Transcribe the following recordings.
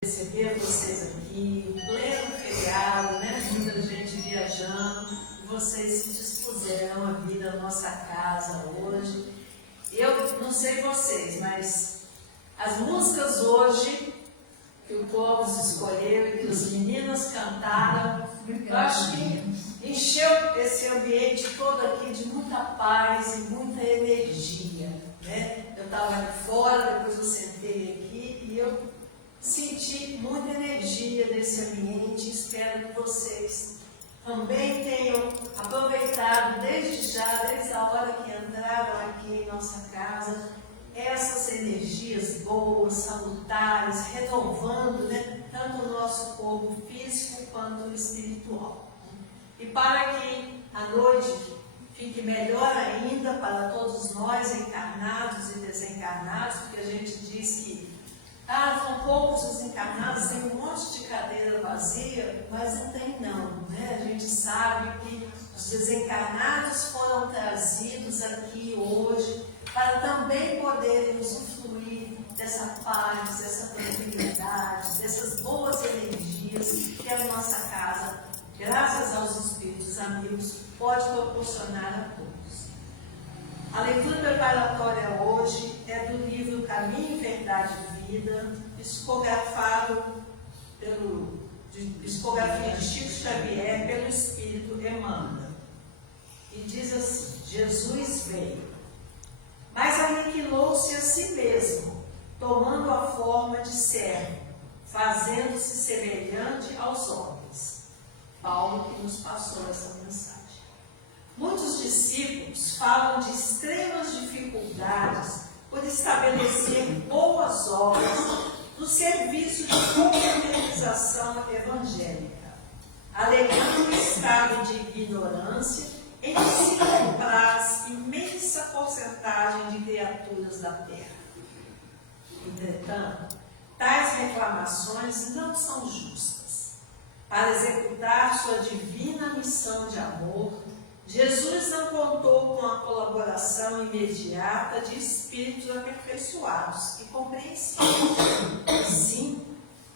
Receber vocês aqui, pleno feriado, né? Muita gente viajando, e vocês se dispuseram a vir à nossa casa hoje. Eu não sei vocês, mas as músicas hoje que o povo escolheu e que os meninos cantaram, eu acho que encheu esse ambiente todo aqui de muita paz e muita energia, né? Eu estava ali fora, depois eu sentei aqui e eu senti muita energia nesse ambiente. Espero que vocês também tenham aproveitado desde já, desde a hora que entraram aqui em nossa casa, essas energias boas, salutares, renovando, né, tanto o nosso corpo físico quanto o espiritual. E para que a noite fique melhor ainda para todos nós, encarnados e desencarnados, porque a gente diz que são poucos os encarnados, tem um monte de cadeira vazia, mas não tem não, né? A gente sabe que os desencarnados foram trazidos aqui hoje para também poderem usufruir dessa paz, dessa tranquilidade, dessas boas energias que a nossa casa, graças aos espíritos amigos, pode proporcionar a todos. A leitura preparatória hoje é do livro Caminho, Verdade e Vida, psicografado psicografia de Chico Xavier pelo Espírito Emmanuel. E diz assim: Jesus veio, mas aniquilou-se a si mesmo, tomando a forma de servo, fazendo-se semelhante aos homens. Paulo que nos passou essa mensagem. Muitos discípulos falam de extremas dificuldades por estabelecer boas obras no serviço de confraternização evangélica, alegando um estado de ignorância em que se compraz imensa porcentagem de criaturas da terra. Entretanto, tais reclamações não são justas. Para executar sua divina missão de amor, Jesus não contou com a colaboração imediata de espíritos aperfeiçoados e compreensíveis. Sim,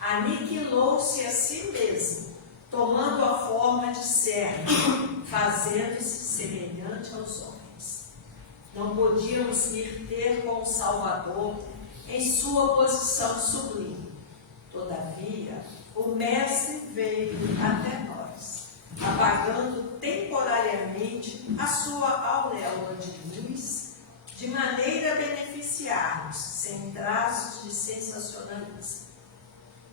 aniquilou-se a si mesmo, tomando a forma de servo, fazendo-se semelhante aos homens. Não podíamos ir ter com o Salvador em sua posição sublime. Todavia, o Mestre veio até nós, apagando temporariamente a sua auréola de luz, de maneira a beneficiar-nos, sem traços de sensacionalismo.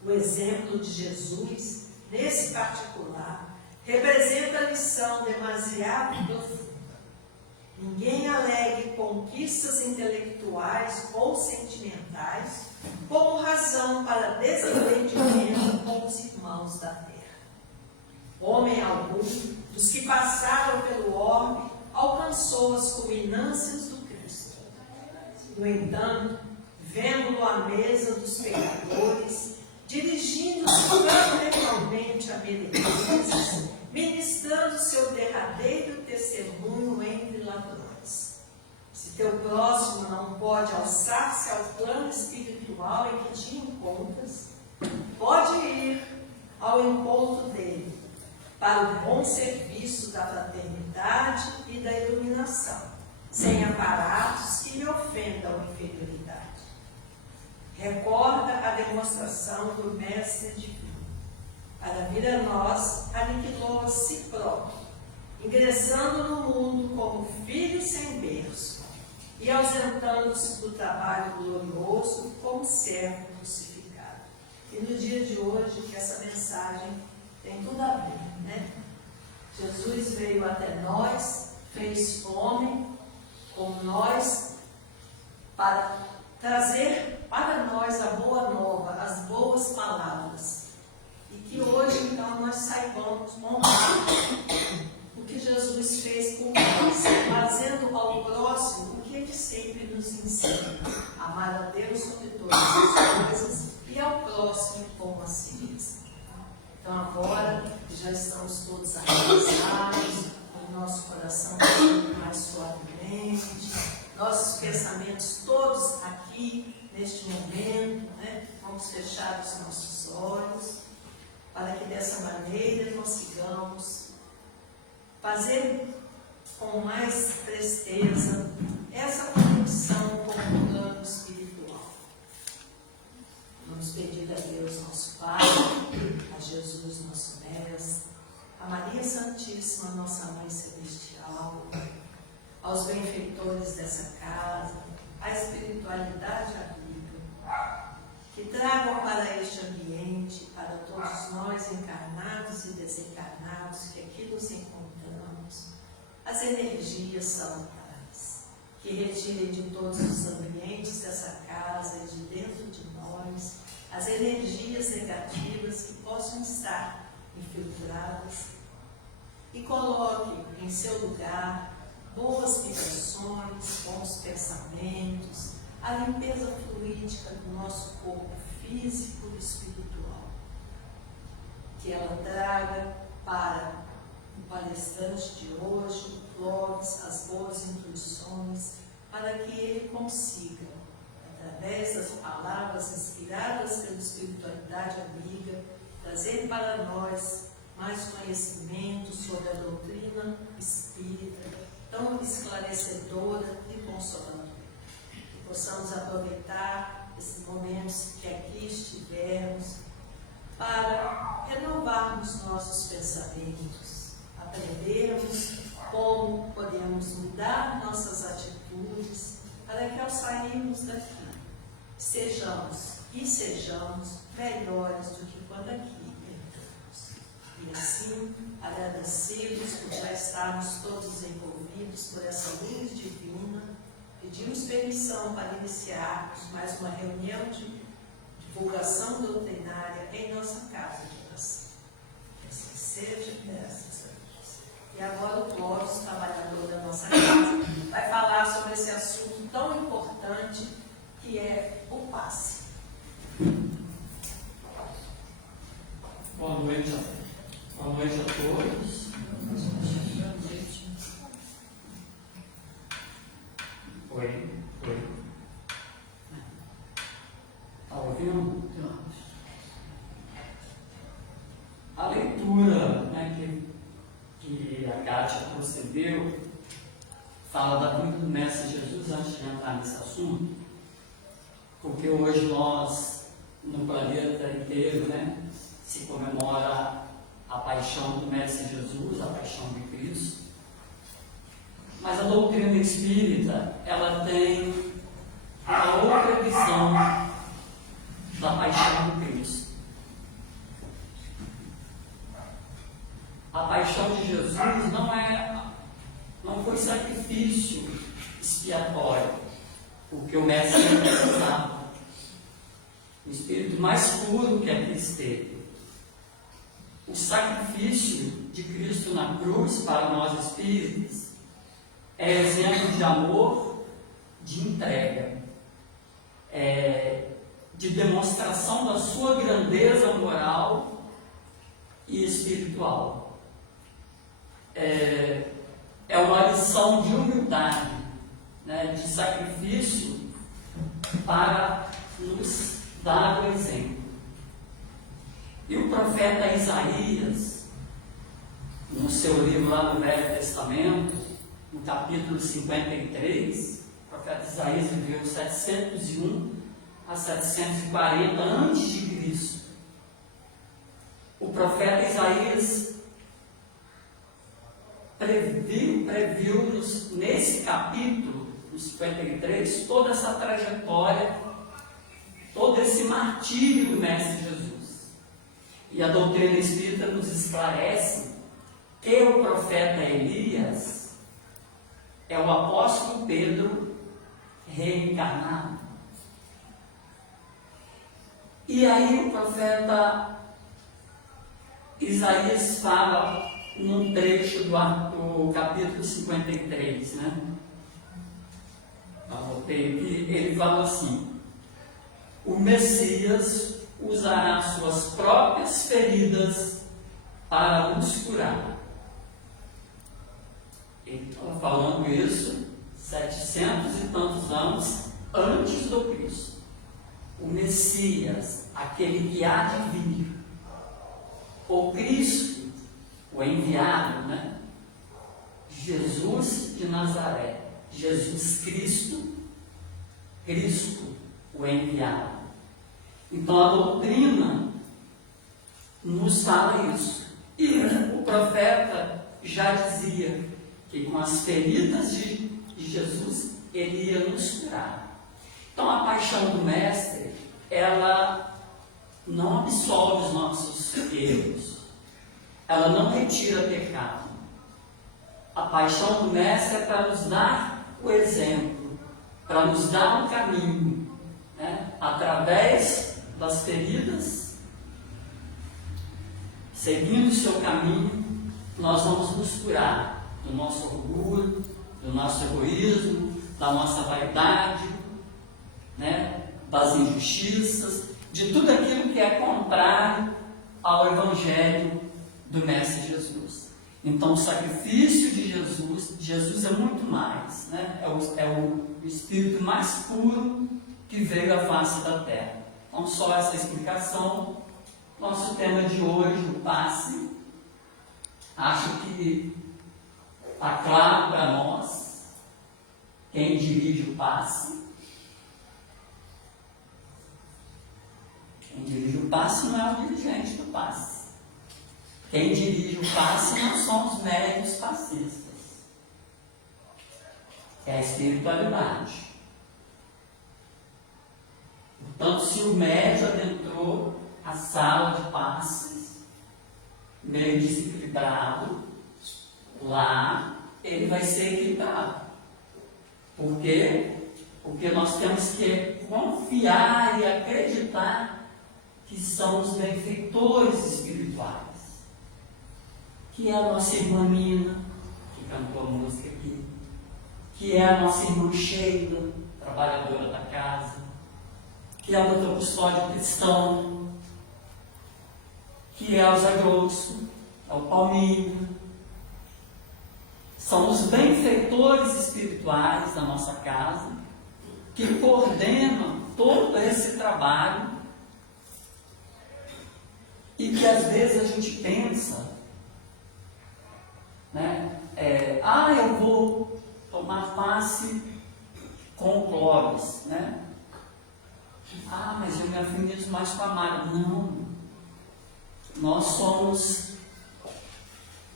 O exemplo de Jesus, nesse particular, representa a lição demasiado profunda. Ninguém alegue conquistas intelectuais ou sentimentais como razão para desentendimento com os irmãos da terra. Homem algum, dos que passaram pelo orbe, alcançou as culminâncias do Cristo. No entanto, vendo-o à mesa dos pecadores, dirigindo-se fraternalmente a meretrizes, ministrando seu derradeiro testemunho entre ladrões. Se teu próximo não pode alçar-se ao plano espiritual em que te encontras, pode ir ao encontro dele, para o bom serviço da fraternidade e da iluminação, sem aparatos que lhe ofendam a inferioridade. Recorda a demonstração do Mestre Divino. Para vir a nós, aniquilou a si próprio, ingressando no mundo como filho sem berço e ausentando-se do trabalho glorioso como servo crucificado. E no dia de hoje, que essa mensagem tem tudo a ver, né? Jesus veio até nós, fez homem como nós, para trazer para nós a boa nova, as boas palavras. E que hoje, então, nós saibamos honrar o que Jesus fez por nós, fazendo ao próximo o que ele sempre nos ensina: amar a Deus sobre todas as coisas e ao próximo como a si mesmo. Então, agora que já estamos todos harmonizados, com o nosso coração mais suavemente, nossos pensamentos todos aqui neste momento, né? Vamos fechar os nossos olhos, para que dessa maneira consigamos fazer com mais presteza essa conexão com o plano espiritual. Vamos pedir a Deus, nosso Pai, a Jesus, nosso Mestre, a Maria Santíssima, nossa Mãe Celestial, aos benfeitores dessa casa, à espiritualidade amiga, que tragam para este ambiente, para todos nós encarnados e desencarnados, que aqui nos encontramos, as energias salutares, que retirem de todos os ambientes dessa casa e de dentro de nós as energias negativas que possam estar infiltradas e coloquem em seu lugar boas vibrações, bons pensamentos, a limpeza fluídica do nosso corpo físico e espiritual. Que ela traga para o palestrante de hoje, o Clóvis, as boas intuições, para que ele consiga, através das palavras inspiradas pela espiritualidade amiga, trazer para nós mais conhecimento sobre a doutrina espírita, tão esclarecedora e consoladora. Que possamos aproveitar esses momentos que aqui estivermos para renovarmos nossos pensamentos, aprendermos como podemos mudar nossas atitudes para que ao sairmos daqui sejamos melhores do que quando aqui entramos. E assim, agradecidos por já estarmos todos envolvidos por essa luz divina, pedimos permissão para iniciarmos mais uma reunião de divulgação doutrinária em nossa casa de oração. Que assim seja, graças a Deus. E agora o Clóvis, trabalhador da nossa casa, vai falar sobre esse assunto tão importante que é o passe. Boa noite a todos. Oi. Está ouvindo? A leitura, né, que a Kátia procedeu fala da vinda do Mestre Jesus, antes de entrar nesse assunto, porque hoje nós, no planeta inteiro, né, se comemora a paixão do Mestre Jesus, a paixão de Cristo. Mas a doutrina espírita, ela tem uma outra visão da paixão de Cristo. A paixão de Jesus não foi sacrifício expiatório, porque o Mestre precisava. O espírito mais puro que aqui esteve. O sacrifício de Cristo na cruz para nós espíritos é exemplo de amor, de entrega, de demonstração da sua grandeza moral e espiritual. É uma lição de humildade, né, de sacrifício para nos dar o exemplo. E o profeta Isaías, no seu livro lá no Velho Testamento, no capítulo 53, o profeta Isaías viveu 701 a 740 a.C. O profeta Isaías previu-nos nesse capítulo, no 53, toda essa trajetória, todo esse martírio do Mestre Jesus. E a doutrina espírita nos esclarece que o profeta Elias é o apóstolo Pedro reencarnado. E aí o profeta Isaías fala num trecho do capítulo 53, né? Anotei aqui, ele fala assim: o Messias usará suas próprias feridas para nos curar. Ele estava falando isso 700 e tantos anos antes do Cristo. o Messias, aquele que há de vir, o Cristo, o enviado, né? Jesus de Nazaré, Jesus Cristo, Cristo, o enviado. Então a doutrina nos fala isso. E o profeta já dizia que com as feridas de Jesus ele ia nos curar. Então a paixão do Mestre, ela não absolve os nossos erros, ela não retira pecado. A paixão do Mestre é para nos dar o exemplo, para nos dar um caminho, né? Através das feridas, seguindo o seu caminho, nós vamos nos curar do nosso orgulho, do nosso egoísmo, da nossa vaidade, né? Das injustiças, de tudo aquilo que é contrário ao Evangelho do Mestre Jesus. Então o sacrifício de Jesus é muito mais, né? É o Espírito mais puro que veio à face da terra. Então só essa explicação. Nosso tema de hoje, o passe, acho que está claro para nós quem dirige o passe. Quem dirige o passe não é o dirigente do passe. Quem dirige o passe não são os médios passistas. É a espiritualidade. Portanto, se o médio adentrou a sala de passes, meio desequilibrado, lá ele vai ser equilibrado. Por quê? Porque nós temos que confiar e acreditar que são os benfeitores espirituais. Que é a nossa irmã Nina, que cantou a música aqui, que é a nossa irmã Sheila, trabalhadora da casa, que é o doutor Custódio Cristão, que é o Zé Grosso, é o Palminho. São os benfeitores espirituais da nossa casa, que coordenam todo esse trabalho e que às vezes a gente pensa, né? Eu vou tomar passe com o Clóvis, né? Mas eu me afinizo mais com a Mara. Não. Nós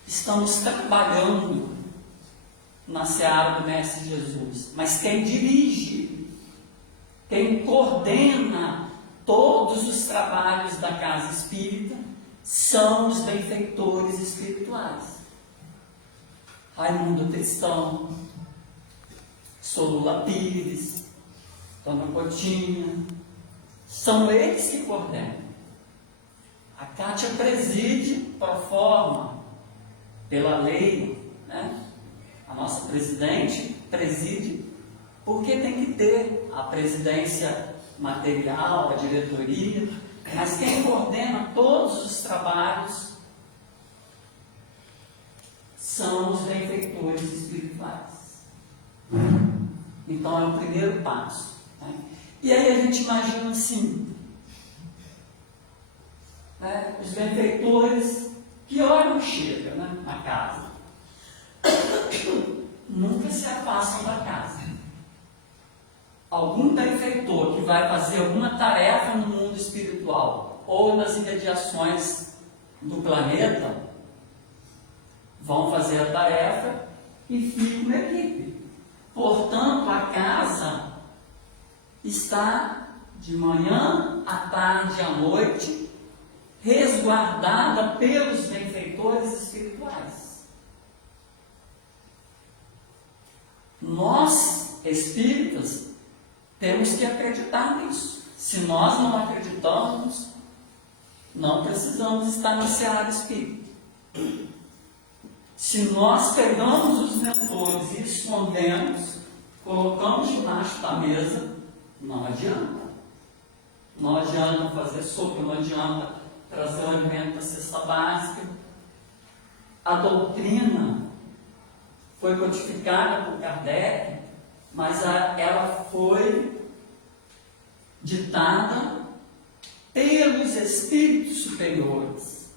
estamos trabalhando na seara do Mestre Jesus, mas quem dirige, quem coordena todos os trabalhos da casa espírita são os benfeitores espirituais. Raimundo Tristão, Solula Pires, Dona Cotinha, são eles que coordenam. A Cátia preside pro forma, pela lei, né? A nossa presidente preside, porque tem que ter a presidência material, a diretoria, mas quem coordena todos os trabalhos são os benfeitores espirituais. Então é o primeiro passo, né? E aí a gente imagina assim, né? Os benfeitores, que hora não chega, né? Na casa, nunca se afastam da casa. Algum benfeitor que vai fazer alguma tarefa no mundo espiritual ou nas imediações do planeta vão fazer a tarefa e ficam na equipe. Portanto, a casa está de manhã, à tarde e à noite resguardada pelos benfeitores espirituais. Nós, espíritas, temos que acreditar nisso. Se nós não acreditamos, não precisamos estar na seara espírita. Se nós pegamos os mentores e escondemos, colocamos debaixo da mesa, não adianta. Não adianta fazer sopa, não adianta trazer o alimento da cesta básica. A doutrina foi codificada por Kardec, mas ela foi ditada pelos espíritos superiores.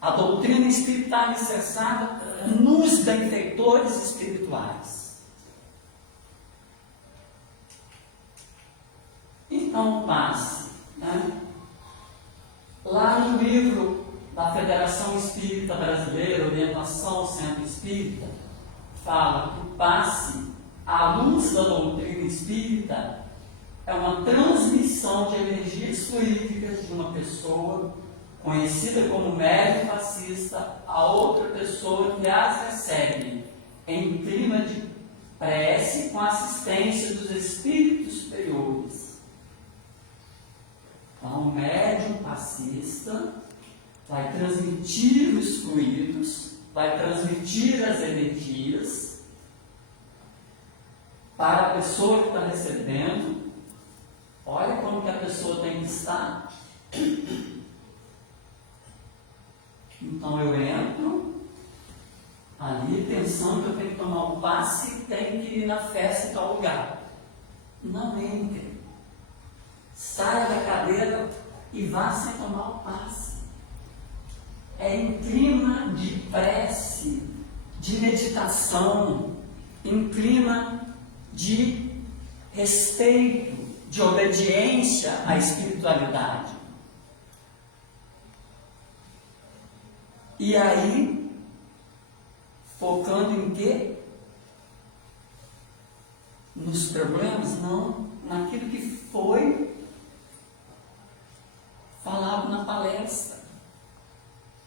A doutrina espírita é alicerçada nos benfeitores espirituais. Então, passe, né? Lá no livro da Federação Espírita Brasileira, Orientação ao Centro Espírita, fala que o passe à luz da doutrina espírita é uma transmissão de energias fluídicas de uma pessoa conhecida como médium passista a outra pessoa que as recebe em clima de prece com assistência dos espíritos superiores. Então, o médium passista vai transmitir os fluidos, vai transmitir as energias para a pessoa que está recebendo. Olha como que a pessoa tem que estar. Então eu entro ali pensando que eu tenho que tomar um passe e tenho que ir na festa em tal lugar. Não entre. Saia da cadeira e vá sem tomar o passe. É em clima de prece, de meditação, em clima de respeito, de obediência à espiritualidade. E aí, focando em quê? Nos problemas? Não, naquilo que foi falado na palestra.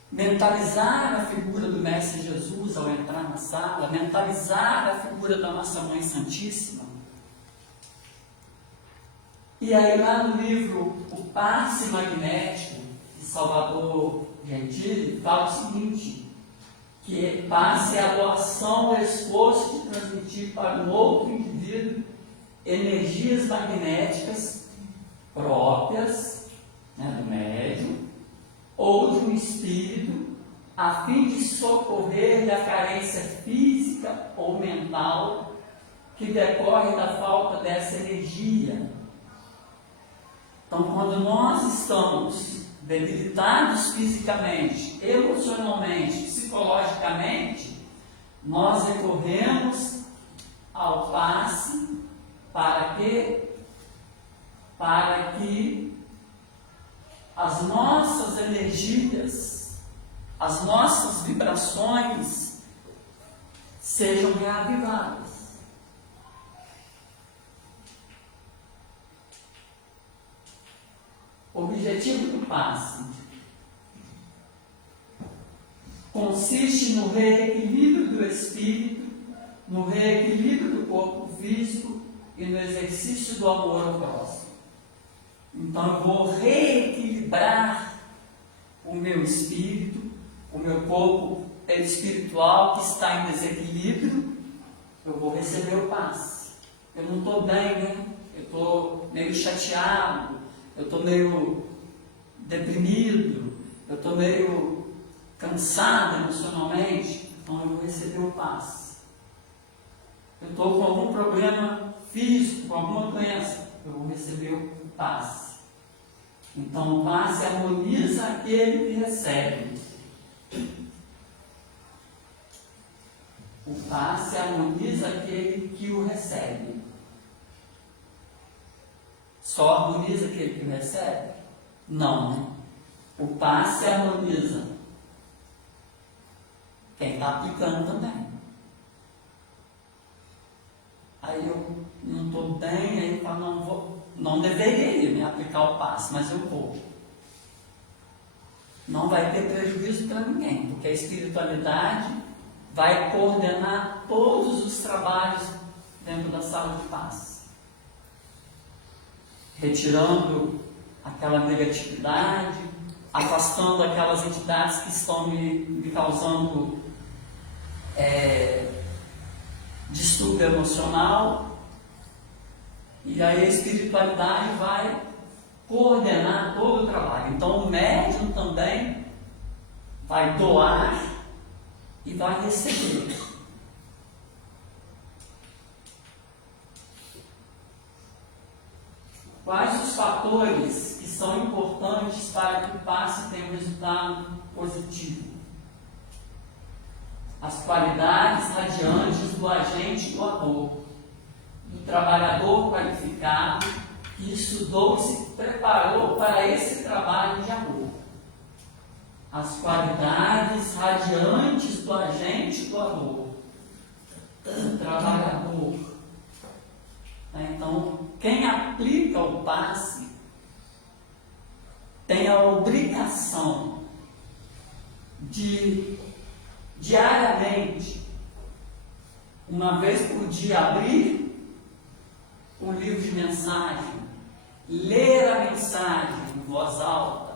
Mentalizar a figura do Mestre Jesus ao entrar na sala, mentalizar a figura da nossa Mãe Santíssima. E aí lá no livro O Passe Magnético, de Salvador Gentili, fala o seguinte, que passe é a doação ou esforço de transmitir para um outro indivíduo energias magnéticas próprias, né, do médium, ou de um espírito, a fim de socorrer-lhe a carência física ou mental que decorre da falta dessa energia. Então, quando nós estamos debilitados fisicamente, emocionalmente, psicologicamente, nós recorremos ao passe para quê? Para que as nossas energias, as nossas vibrações sejam reavivadas. O objetivo do passe consiste no reequilíbrio do espírito, no reequilíbrio do corpo físico e no exercício do amor ao próximo. Então eu vou reequilibrar o meu espírito, o meu corpo espiritual que está em desequilíbrio. Eu vou receber o passe. Eu não estou bem, né? Eu estou meio chateado, eu estou meio deprimido, eu estou meio cansado emocionalmente, então eu vou receber o passe. Eu estou com algum problema físico, com alguma doença, eu vou receber o passe. Então o passe harmoniza aquele que recebe. O passe harmoniza aquele que o recebe. Só harmoniza aquele que recebe? Não, né? O passe harmoniza quem está aplicando também. Aí eu não estou bem, aí eu falo, não deveria me aplicar o passe, mas eu vou. Não vai ter prejuízo para ninguém, porque a espiritualidade vai coordenar todos os trabalhos dentro da sala de passe, retirando aquela negatividade, afastando aquelas entidades que estão me causando distúrbio emocional, e aí a espiritualidade vai coordenar todo o trabalho. Então o médium também vai doar e vai receber. Quais os fatores que são importantes para que o passe tenha um resultado positivo. As qualidades radiantes do agente doador, do trabalhador qualificado que estudou e se preparou para esse trabalho de amor. As qualidades radiantes do agente doador, do trabalhador. Então, quem aplica o passe tem a obrigação de diariamente, uma vez por dia, abrir um livro de mensagem, ler a mensagem em voz alta,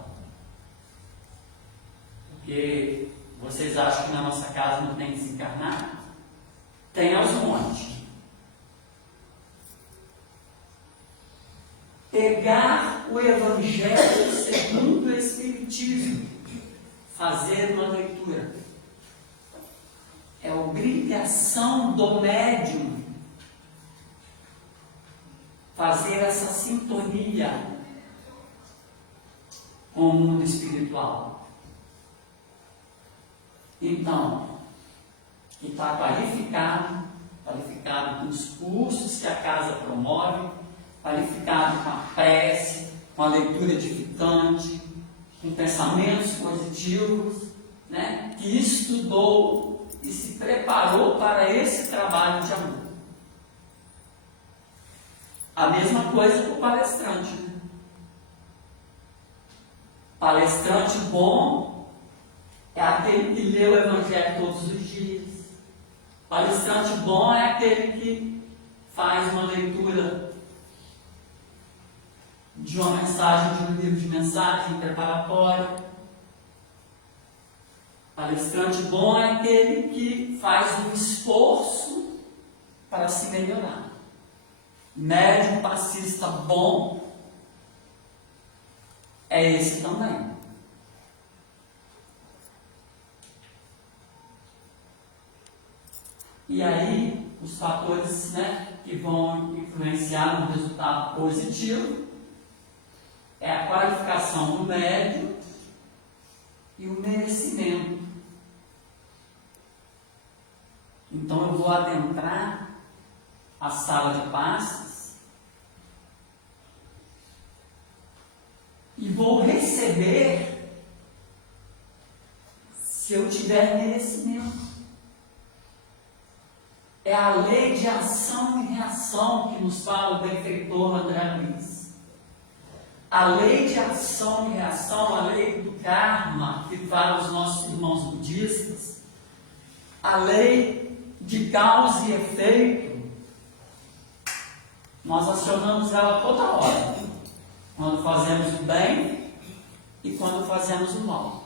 porque vocês acham que na nossa casa não tem desencarnado? Tem aos montes. Pegar o Evangelho segundo o Espiritismo, fazer uma leitura. É obrigação do médium fazer essa sintonia com o mundo espiritual. Então, que está qualificado com os cursos que a casa promove, qualificado com a prece, com a leitura edificante, com pensamentos positivos, né? Que estudou e se preparou para esse trabalho de amor. A mesma coisa para o palestrante. Né? Palestrante bom é aquele que lê o Evangelho todos os dias. Palestrante bom é aquele que faz uma leitura de uma mensagem, de um livro de mensagem preparatória. Palestrante bom é aquele que faz um esforço para se melhorar. Médium passista bom é esse também. E aí, os fatores, né, que vão influenciar no resultado positivo é a qualificação do médium e o merecimento. Então eu vou adentrar a sala de passes e vou receber se eu tiver merecimento. É a lei de ação e reação que nos fala o benfeitor André Luiz. A lei de ação e reação, a lei do karma, que fala os nossos irmãos budistas, a lei de causa e efeito, nós acionamos ela toda hora, quando fazemos o bem e quando fazemos o mal,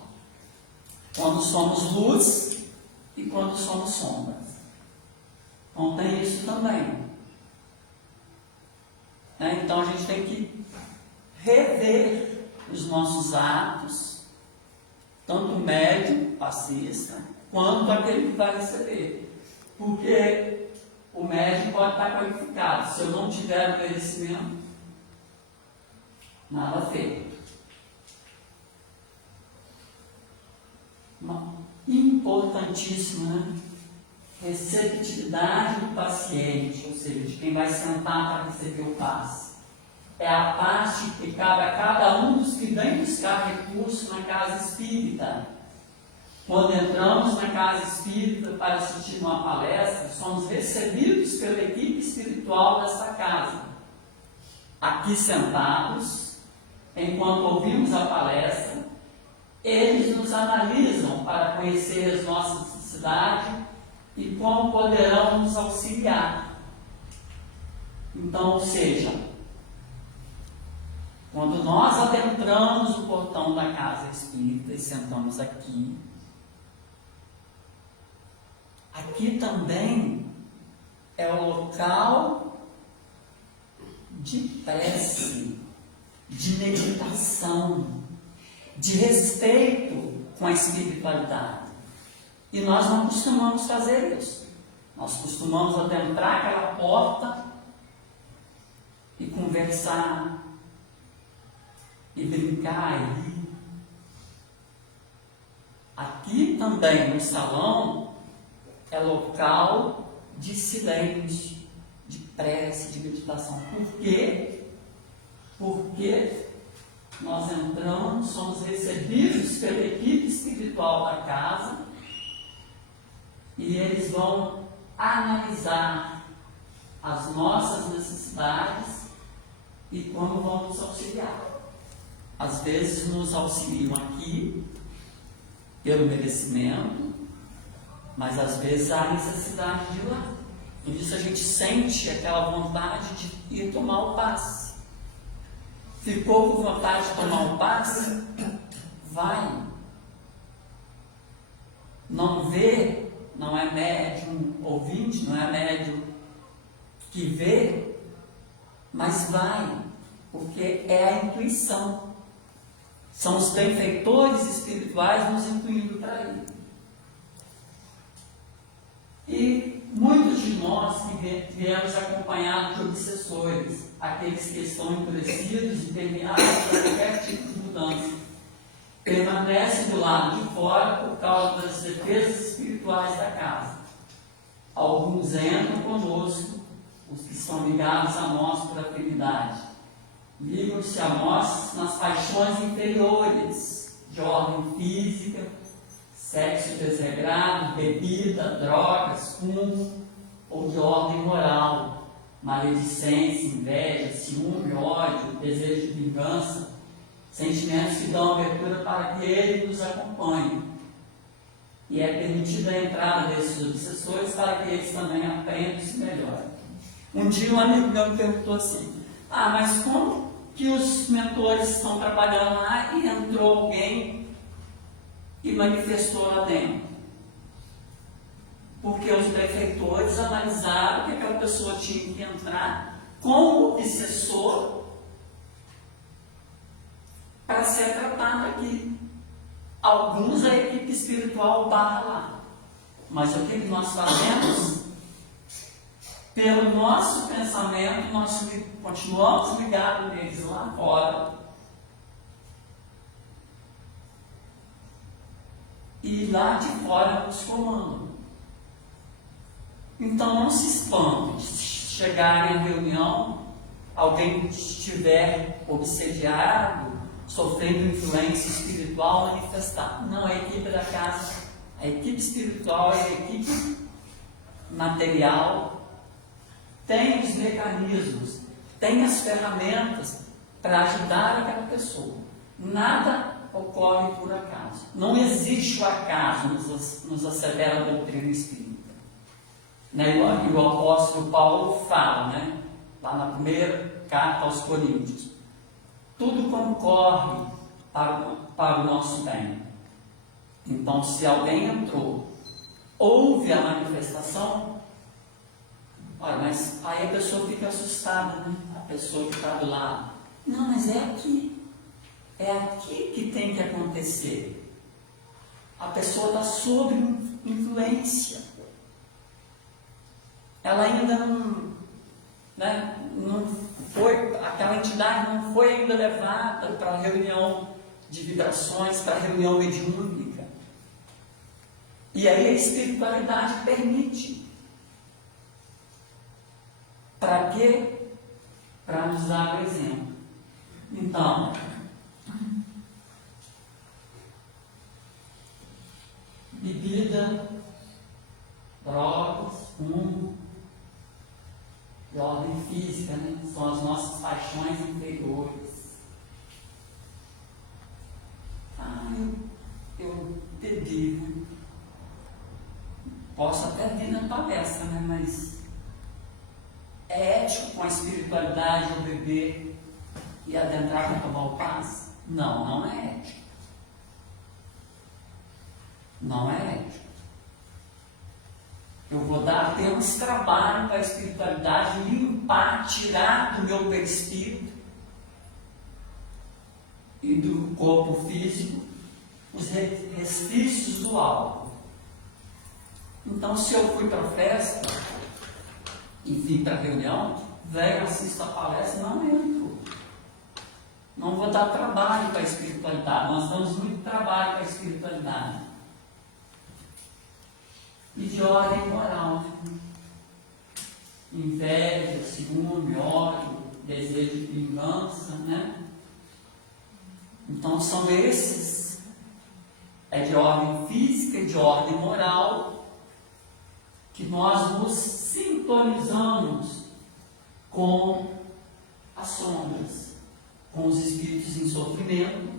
quando somos luz e quando somos sombras. Então tem isso também. Então a gente tem que rever os nossos atos, tanto o médium, passista, quanto aquele que vai receber. Porque o médium pode estar qualificado. Se eu não tiver o merecimento, nada feito. Importantíssimo, né? Receptividade do paciente, ou seja, de quem vai sentar para receber o passe. É a parte que cabe a cada um dos que vem buscar recurso na casa espírita. Quando entramos na casa espírita para assistir uma palestra, somos recebidos pela equipe espiritual desta casa. Aqui sentados, enquanto ouvimos a palestra, eles nos analisam para conhecer as nossas necessidades e como poderão nos auxiliar. Então, ou seja, quando nós adentramos o portão da casa espírita e sentamos aqui, aqui também é o local de prece, de meditação, de respeito com a espiritualidade. E nós não costumamos fazer isso. Nós costumamos adentrar aquela porta e conversar, e brincar aí. Aqui também no salão é local de silêncio, de prece, de meditação. Por quê? Porque nós entramos, somos recebidos pela equipe espiritual da casa e eles vão analisar as nossas necessidades e como vão nos auxiliar. Às vezes nos auxiliam aqui pelo merecimento, mas às vezes há necessidade de ir lá. Por isso a gente sente aquela vontade de ir tomar o passe. Ficou com vontade de tomar o passe? Vai. Não vê, não é médium ouvinte, não é médium que vê, mas vai, porque é a intuição. São os benfeitores espirituais nos intuindo para ir. E muitos de nós que viemos acompanhados de obsessores, aqueles que estão endurecidos e permeados por qualquer tipo de mudança, permanecem do lado de fora por causa das defesas espirituais da casa. Alguns entram conosco, os que estão ligados a nós por afinidade. Ligam-se a nós nas paixões inferiores, de ordem física, sexo desregrado, bebida, drogas, fumo, ou de ordem moral, maledicência, inveja, ciúme, ódio, desejo de vingança, sentimentos que dão abertura para que ele nos acompanhe. E é permitida a entrada desses obsessores para que eles também aprendam e se melhorem. Um dia um amigo meu me perguntou assim: mas como que os mentores estão trabalhando lá e entrou alguém e manifestou lá dentro? Porque os benfeitores analisaram que aquela pessoa tinha que entrar com o obsessor para ser tratada aqui. Alguns a equipe espiritual barra lá. Mas o que nós fazemos? Pelo nosso pensamento, nós continuamos ligados neles lá fora. E lá de fora nos comandam. Então não se espante de chegarem à reunião, alguém estiver obsediado, sofrendo influência espiritual manifestar. Não, a equipe da casa, a equipe espiritual e a equipe material tem os mecanismos, tem as ferramentas para ajudar aquela pessoa. Nada ocorre por acaso. Não existe o acaso, nos assevera a doutrina espírita. Né? E o apóstolo Paulo fala, né? Lá na primeira carta aos Coríntios: tudo concorre para o nosso bem. Então, se alguém entrou, houve a manifestação, olha, mas aí a pessoa fica assustada, né? A pessoa que está do lado. Não, mas é aqui. É aqui que tem que acontecer. A pessoa está sob influência. Ela ainda não foi, aquela entidade não foi ainda levada para a reunião de vibrações, para a reunião mediúnica. E aí a espiritualidade permite. Para quê? Para nos dar o exemplo. Então, bebida, drogas, fumo, de ordem física, né? São as nossas paixões inferiores. Eu bebi, né? Posso até vir na palestra, né? Mas é ético com a espiritualidade eu beber e adentrar para tomar o passe? Não, não é ético. Não é ético. Eu vou dar apenas trabalho para a espiritualidade limpar, tirar do meu perispírito e do corpo físico os resquícios do álcool. Então, se eu fui para a festa e vim para a reunião, venho, assisto a palestra, não entro. Não vou dar trabalho para a espiritualidade. Nós damos muito trabalho para a espiritualidade. E de ordem moral. Inveja, ciúme, ódio, desejo de vingança, né? Então são esses, é de ordem física e de ordem moral, que nós nos sintonizamos com as sombras, com os espíritos em sofrimento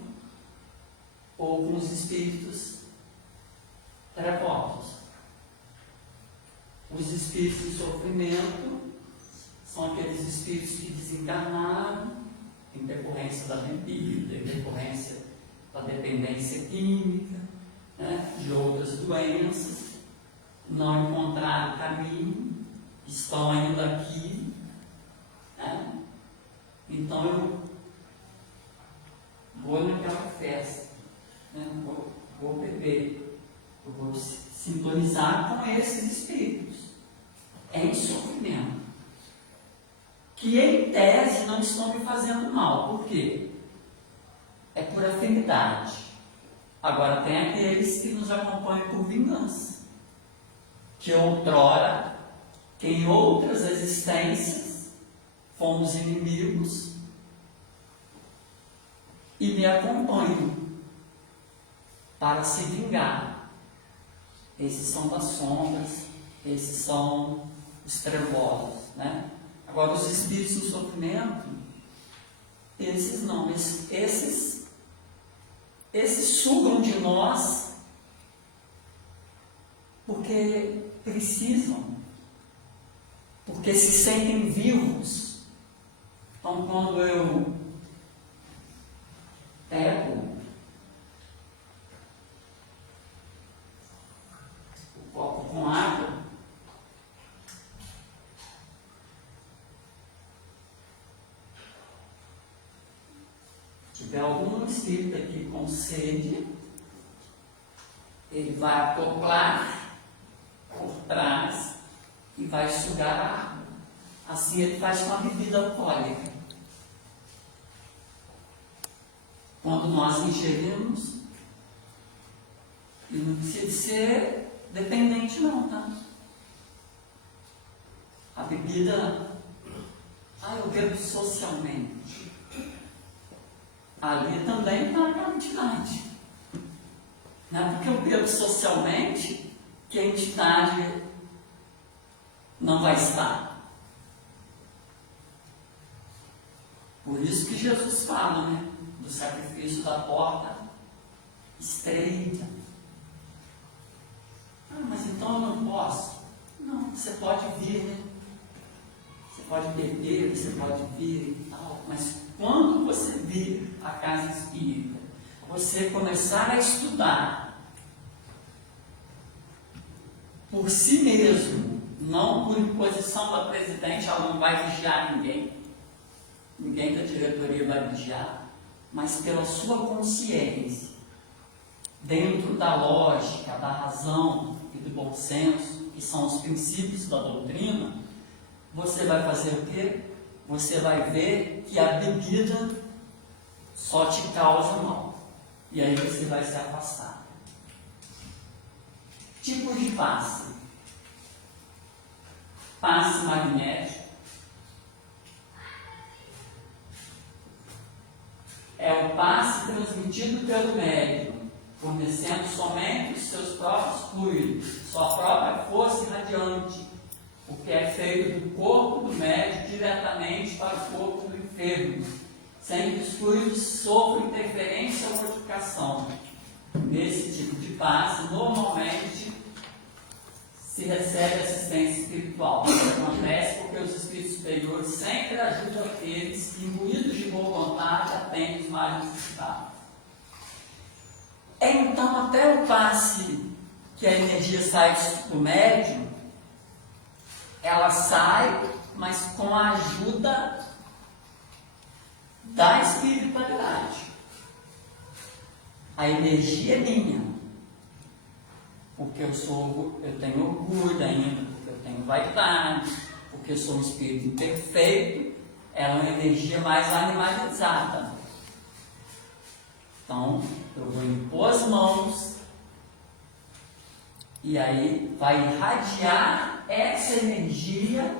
ou com os espíritos trevosos. Os espíritos em sofrimento são aqueles espíritos que desencarnaram em decorrência da bebida, em decorrência da dependência química, né, de outras doenças, não encontraram caminho, estão ainda aqui. Né? Então eu vou naquela festa, né, vou beber, eu vou sintonizar com esses espíritos em sofrimento, que em tese não estão me fazendo mal. Por quê? É por afinidade. Agora tem aqueles que nos acompanham por vingança, que outrora, que em outras existências fomos inimigos e me acompanham para se vingar. Esses são das sombras, esses são os trevosos, né? Agora, os espíritos em sofrimento, esses não, esses sugam de nós porque precisam, porque se sentem vivos. Então, quando eu pego o copo com água, tiver algum espírito aqui com sede, ele vai acoplar por trás e vai sugar a água. Assim ele faz uma bebida alcoólica. Quando nós ingerimos, e não precisa ser dependente não, tá? A bebida, eu bebo socialmente. Ali também está a quantidade. Não é porque eu bebo socialmente que a entidade não vai estar. Por isso que Jesus fala, né, do sacrifício da porta estreita. Mas então eu não posso. Não, você pode vir, né? Você pode beber, você pode vir e tal, mas quando você vir a casa espírita, você começar a estudar por si mesmo, não por imposição da presidente, ela não vai vigiar ninguém, ninguém da diretoria vai vigiar, mas pela sua consciência, dentro da lógica, da razão e do bom senso, que são os princípios da doutrina, você vai fazer o quê? Você vai ver que a bebida só te causa mal. E aí você vai se afastar. Tipo de passe. Passe magnético. É o passe transmitido pelo médium, fornecendo somente os seus próprios fluidos, sua própria força irradiante, o que é feito do corpo do médium diretamente para o corpo do enfermo, sem que os fluidos sofram interferência ou modificação. Nesse tipo de passe, normalmente se recebe assistência espiritual. Isso acontece porque os espíritos superiores sempre ajudam aqueles que, imbuídos de boa vontade, atendem os mais necessitados. Então, até o passe que a energia sai do médium, ela sai, mas com a ajuda da espiritualidade. A energia é minha, porque eu tenho orgulho ainda, porque eu tenho vaidade, porque eu sou um espírito imperfeito, ela é uma energia mais animalizada. Então, eu vou impor as mãos e aí vai irradiar essa energia,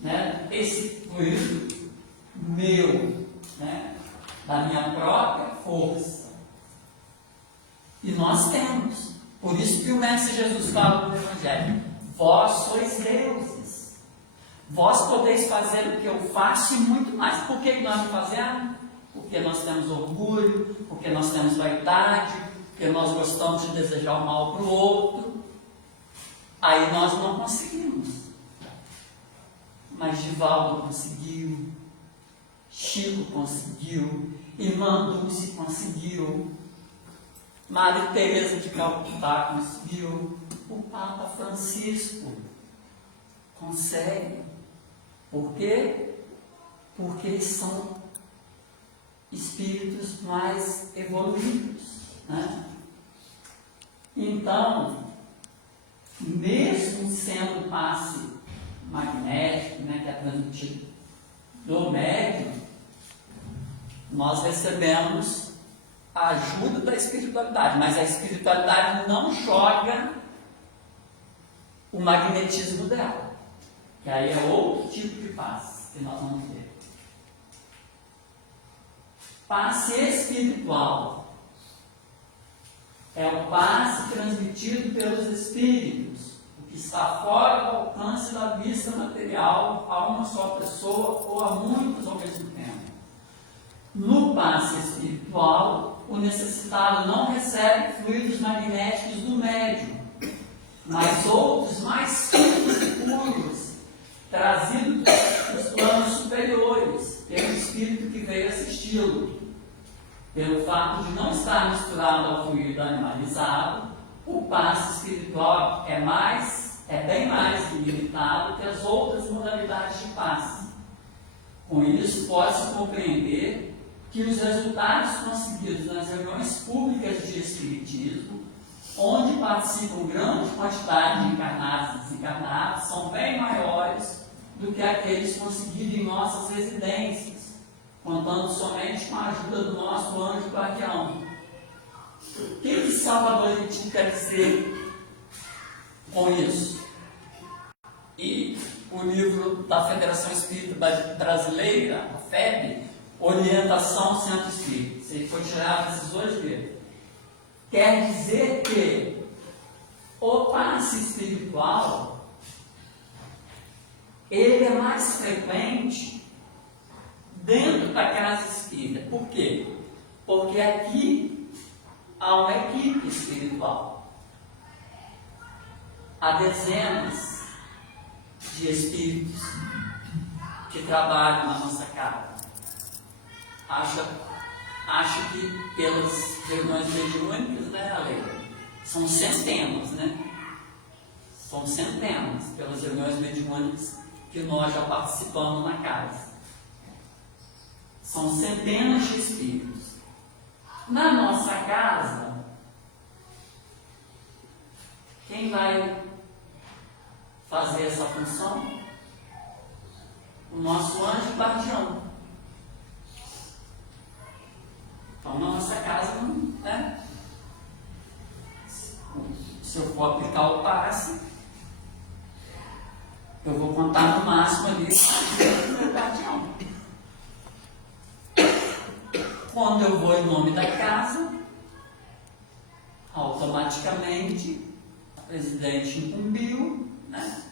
né, esse fluido meu, né, da minha própria força. E nós temos. Por isso que o Mestre Jesus fala no Evangelho: vós sois deuses. Vós podeis fazer o que eu faço e muito mais. Por que nós não fazemos? Porque nós temos orgulho, porque nós temos vaidade, porque nós gostamos de desejar o mal para o outro. Aí nós não conseguimos. Mas Divaldo conseguiu, Chico conseguiu, Irmã Dulce conseguiu, Madre Teresa de Calcutá conseguiu, o Papa Francisco consegue. Por quê? Porque eles são espíritos mais evoluídos, né? Então, mesmo sendo passe magnético, né, que é transmitido do médium, nós recebemos a ajuda da espiritualidade, mas a espiritualidade não joga o magnetismo dela, que aí é outro tipo de passe que nós vamos ver. Passe espiritual é o passe transmitido pelos espíritos, o que está fora do alcance da vista material a uma só pessoa ou a muitos ao mesmo tempo. No passe espiritual, o necessitado não recebe fluidos magnéticos do médium, mas outros mais finos e puros, trazidos dos planos superiores, pelo espírito que veio assisti-lo. Pelo fato de não estar misturado ao fluido animalizado, o passe espiritual é bem mais limitado que as outras modalidades de passe. Com isso, pode-se compreender que os resultados conseguidos nas reuniões públicas de espiritismo, onde participam grande quantidade de encarnados e desencarnados, são bem maiores do que aqueles conseguidos em nossas residências, contando somente com a ajuda do nosso anjo guardião. O que Salvador Letini quer dizer com isso? E o livro da Federação Espírita Brasileira, a FEB, Orientação Centro Espírita, se ele for tirar desses dois livros, quer dizer que o passe espiritual ele é mais frequente dentro da casa espírita. Por quê? Porque aqui há uma equipe espiritual. Há dezenas de espíritos que trabalham na nossa casa. Acho que pelas reuniões mediúnicas, né, Ale? São centenas, né? São centenas pelas reuniões mediúnicas que nós já participamos na casa. São centenas de espíritos. Na nossa casa, quem vai fazer essa função? O nosso anjo guardião. Então, na nossa casa, né? Se eu for aplicar o passe, eu vou contar no máximo ali o meu guardião. Quando eu vou em nome da casa, automaticamente a presidente incumbiu, né?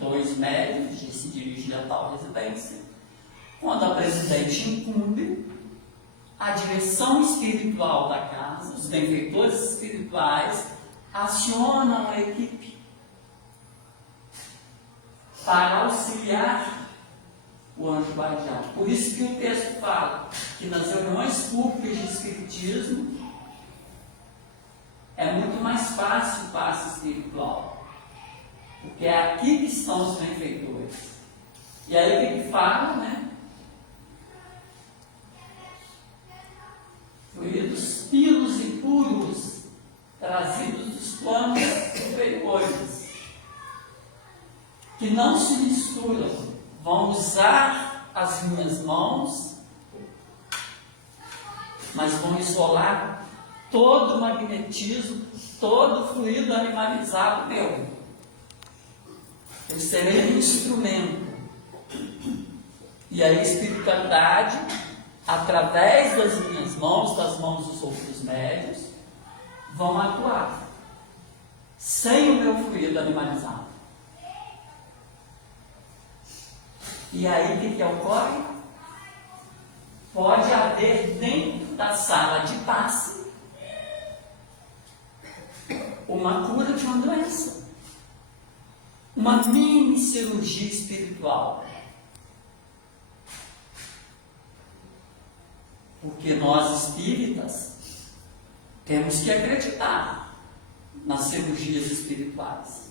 2 médios de se dirigir a tal residência. Quando a presidente incumbe, a direção espiritual da casa, os benfeitores espirituais, acionam a equipe para auxiliar o anjo guardião. Por isso que o texto fala que nas reuniões públicas de espiritismo é muito mais fácil o passe espiritual, porque é aqui que estão os benfeitores. E aí o que fala, né? Fluidos finos e puros, trazidos dos planos superiores, que não se misturam, vão usar as minhas mãos mas vão isolar todo o magnetismo, todo o fluido animalizado meu. Eu serei um instrumento. E a espiritualidade, através das minhas mãos, das mãos dos outros médios, vão atuar, sem o meu fluido animalizado. E aí o que ocorre? Pode haver dentro da sala de passe uma cura de uma doença, uma mini cirurgia espiritual. Porque nós espíritas temos que acreditar nas cirurgias espirituais.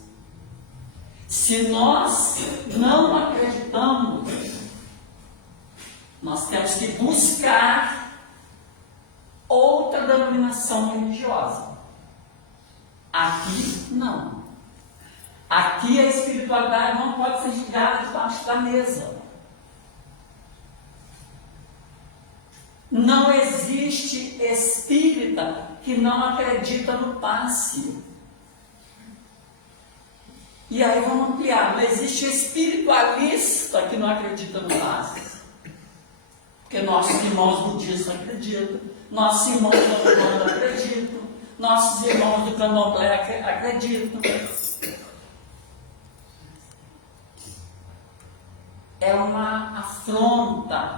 Se nós não acreditamos, nós temos que buscar outra denominação religiosa. Aqui não. Aqui a espiritualidade não pode ser julgada debaixo da mesa. Não existe espírita que não acredita no passe. E aí vamos ampliar, não existe espiritualista que não acredita no passe. Porque nossos irmãos budistas acreditam, nossos irmãos da Umbanda acreditam, nossos irmãos do Candomblé acreditam. É uma afronta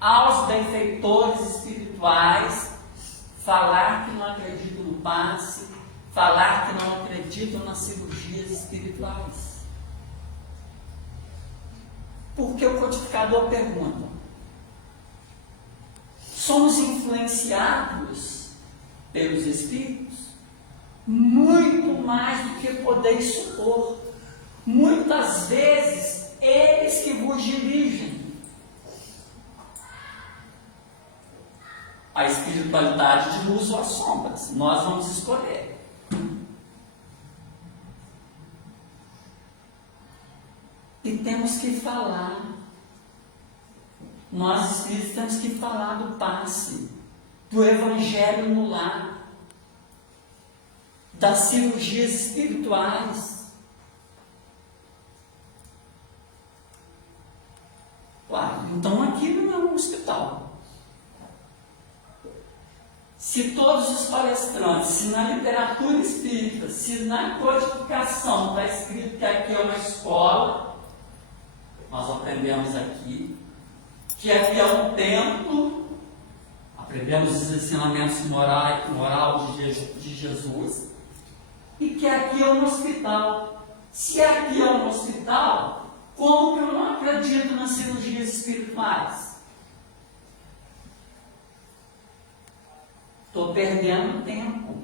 aos benfeitores espirituais falar que não acreditam no passe, falar que não acreditam nas cirurgias espirituais. Porque o codificador pergunta: somos influenciados pelos espíritos? Muito mais do que podeis supor. Muitas vezes, eles que vos dirigem. A espiritualidade de luz ou as sombras, nós vamos escolher. E temos que falar. Nós espíritos temos que falar do passe, do evangelho no lar, das cirurgias espirituais. Claro, então aqui não é um hospital. Se todos os palestrantes, se na literatura espírita, se na codificação está escrito que aqui é uma escola, nós aprendemos aqui, que aqui é um templo, aprendemos os ensinamentos moral de Jesus, e que aqui é um hospital. Se aqui é um hospital, como que eu não acredito nas cirurgias espirituais? Estou perdendo tempo.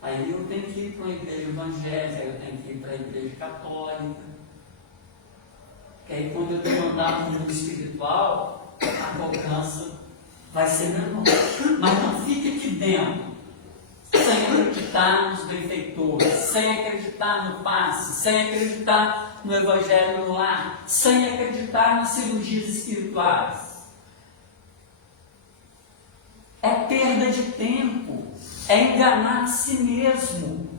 Aí eu tenho que ir para uma igreja evangélica, eu tenho que ir para a igreja católica. Que aí quando eu tenho andar no mundo espiritual, a cobrança vai ser menor. Mas não fique aqui dentro, sem acreditar nos benfeitores, sem acreditar no passe, sem acreditar no evangelho no lar, sem acreditar nas cirurgias espirituais. É perda de tempo, é enganar a si mesmo.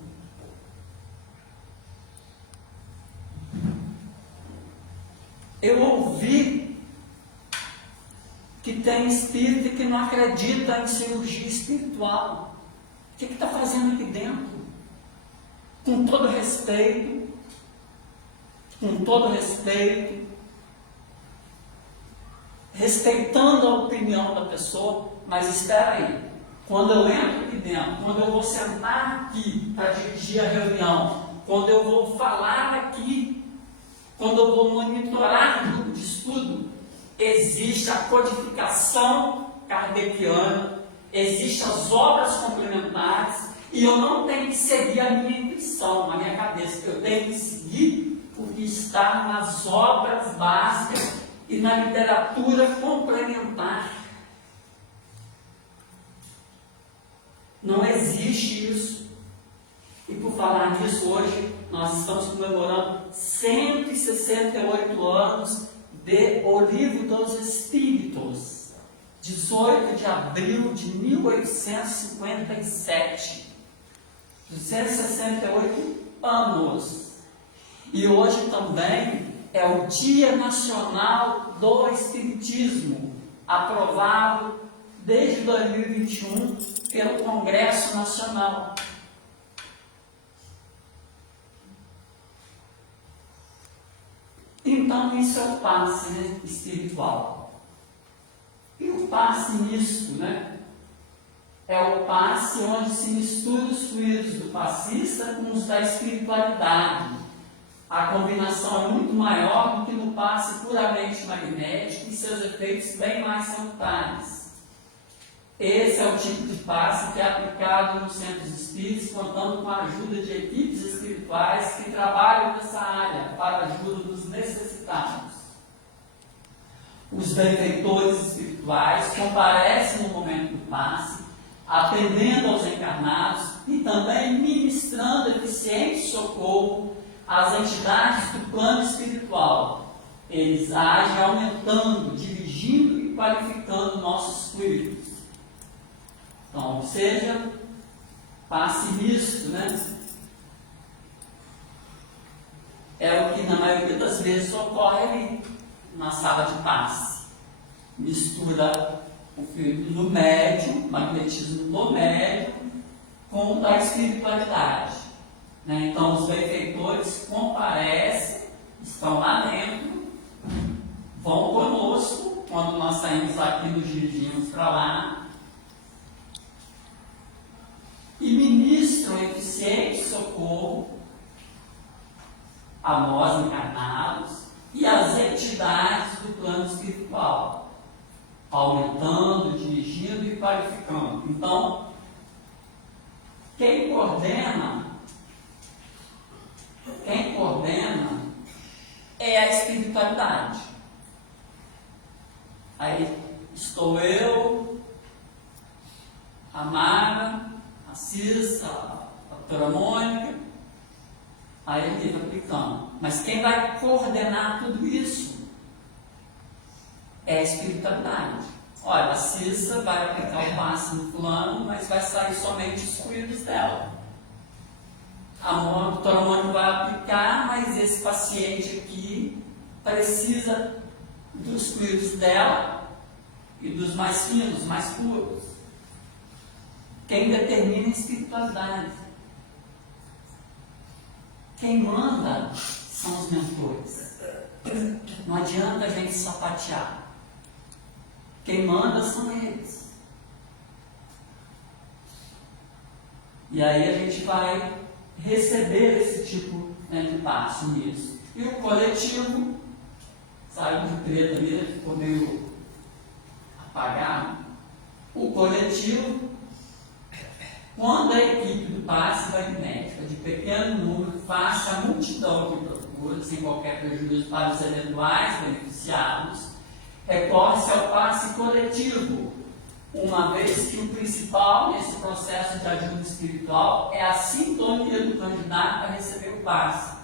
Eu ouvi que tem espírito que não acredita em cirurgia espiritual. O que está fazendo aqui dentro? Com todo respeito, respeitando a opinião da pessoa, mas espera aí, quando eu entro aqui dentro, quando eu vou sentar aqui para dirigir a reunião, quando eu vou falar aqui, quando eu vou monitorar o grupo de estudo, existe a codificação kardeciana, existem as obras complementares, e eu não tenho que seguir a minha intuição, a minha cabeça, eu tenho que seguir o que está nas obras básicas e na literatura complementar. Não existe isso. E por falar nisso, hoje nós estamos comemorando 168 anos de O Livro dos Espíritos. 18 de abril de 1857. 268 anos. E hoje também é o Dia Nacional do Espiritismo, aprovado desde 2021 pelo Congresso Nacional. Então, isso é o passe, né, espiritual. E o passe misto, né? É o passe onde se misturam os fluidos do passista com os da espiritualidade. A combinação é muito maior do que no passe puramente magnético e seus efeitos bem mais salutares. Esse é o tipo de passe que é aplicado nos centros espíritas, contando com a ajuda de equipes espirituais que trabalham nessa área para a ajuda dos necessitados. Os benfeitores espirituais comparecem no momento do passe, atendendo aos encarnados e também ministrando eficiente socorro às entidades do plano espiritual. Eles agem aumentando, dirigindo e qualificando nossos fluidos. Então, ou seja, passe misto, né? É o que na maioria das vezes ocorre ali, na sala de passe. Mistura o fluido do médium, magnetismo do médium, com o da espiritualidade. Né? Então, os benfeitores comparecem, estão lá dentro, vão conosco, quando nós saímos aqui, nos dirigimos para lá, e ministram eficiente socorro a nós encarnados e às entidades do plano espiritual, aumentando, dirigindo e qualificando. Então, quem coordena é a espiritualidade. Aí estou eu, a Mara, a Cissa, a doutora Mônica, aí ele vai aplicando. Mas quem vai coordenar tudo isso é a espiritualidade. Olha, a Cissa vai aplicar o passe no fulano, mas vai sair somente os fluidos dela. A doutora Mônica vai aplicar, mas esse paciente aqui precisa dos fluidos dela e dos mais finos, mais puros. Quem determina a espiritualidade. Quem manda são os mentores. Não adianta a gente sapatear. Quem manda são eles. E aí a gente vai receber esse tipo, né, de passo nisso. E o coletivo, saiu de preto ali, ficou meio apagado. O coletivo, quando a equipe do passe magnética de pequeno número face a multidão de procuras, sem qualquer prejuízo para os eventuais beneficiados, recorre-se ao passe coletivo, uma vez que o principal nesse processo de ajuda espiritual é a sintonia do candidato para receber o passe.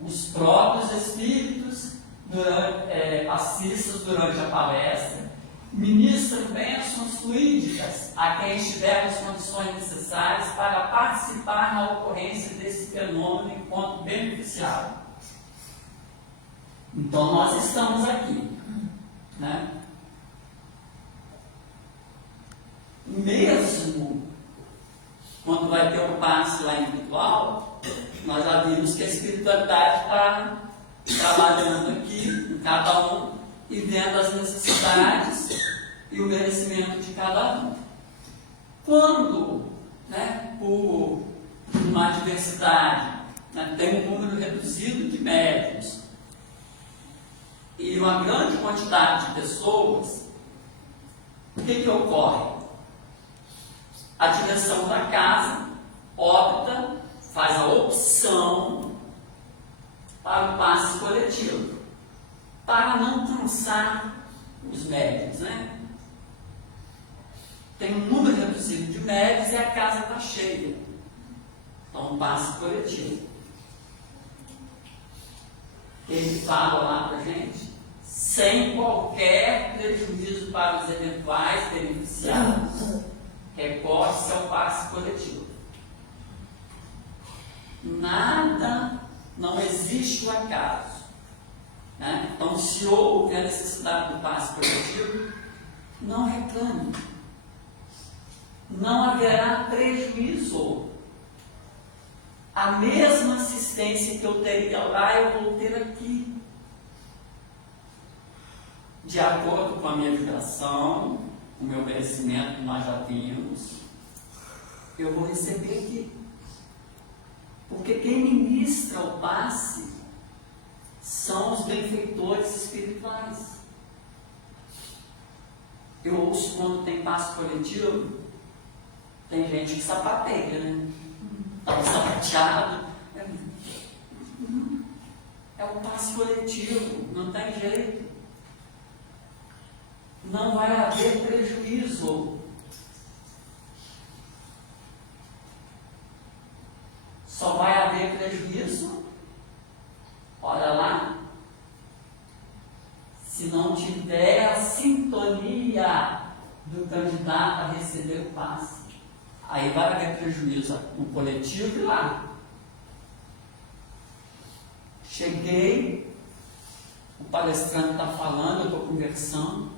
Os próprios espíritos passistas durante a palestra ministram bênçãos fluídicas a quem estiver nas condições necessárias para participar na ocorrência desse fenômeno enquanto beneficiário. Então nós estamos aqui, né? Mesmo quando vai ter um passe lá individual, nós já vimos que a espiritualidade está trabalhando aqui em cada um e vendo as necessidades e o merecimento de cada um. Quando, né, por uma diversidade, né, tem um número reduzido de médiuns e uma grande quantidade de pessoas, o que ocorre? A direção da casa opta, faz a opção para o passe coletivo, para não cansar os médiuns, né? Tem um número reduzido de médiuns e a casa está cheia. Então, um passe coletivo. Ele fala lá para a gente, sem qualquer prejuízo para os eventuais beneficiados. Recorte-se ao passe coletivo. Nada, não existe o acaso. Né? Então, se houve a necessidade do passe coletivo, não reclame. Não haverá prejuízo. A mesma assistência que eu teria lá, eu vou ter aqui. De acordo com a minha vibração, o meu merecimento que nós já vimos, eu vou receber aqui. Porque quem ministra o passe são os benfeitores espirituais. Eu ouço quando tem passe coletivo, tem gente que sapateia, né? Está sapateado. É um passe coletivo, não tem jeito. Não vai haver prejuízo. Só vai haver prejuízo, olha lá, se não tiver a sintonia do candidato a receber o passe. Aí vai haver prejuízo no coletivo e lá. Cheguei, o palestrante está falando, eu estou conversando,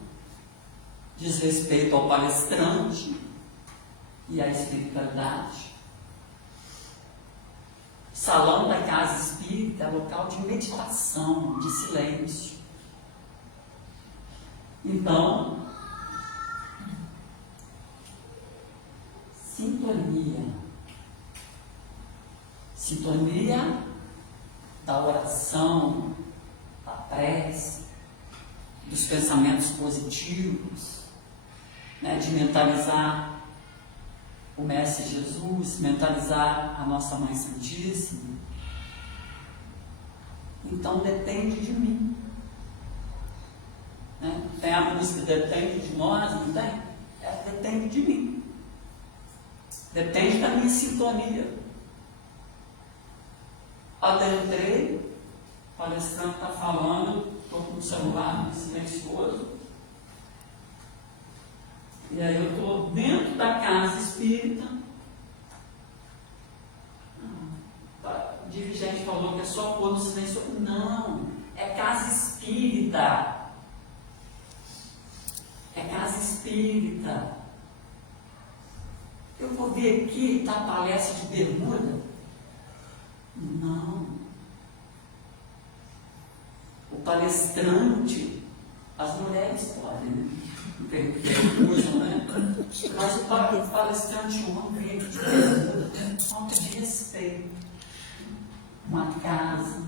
diz respeito ao palestrante e à espiritualidade. Salão da casa espírita é local de meditação, de silêncio. Então, sintonia da oração, da prece, dos pensamentos positivos, né, de mentalizar o Mestre Jesus, mentalizar a nossa Mãe Santíssima. Então depende de mim. Né? Tem a música depende de nós, não tem? Depende de mim. Depende da minha sintonia. Adentrei, o palestrante está falando, estou com o celular silencioso. E aí eu estou dentro da casa espírita. O dirigente falou que é só pôr no silêncio. Não, é casa espírita. É casa espírita. Eu vou vir aqui e dar palestra de bermuda? Não. O palestrante, as mulheres podem, né? Usam, né? Mas o palestrante homem de bermuda, falta de respeito. Uma casa,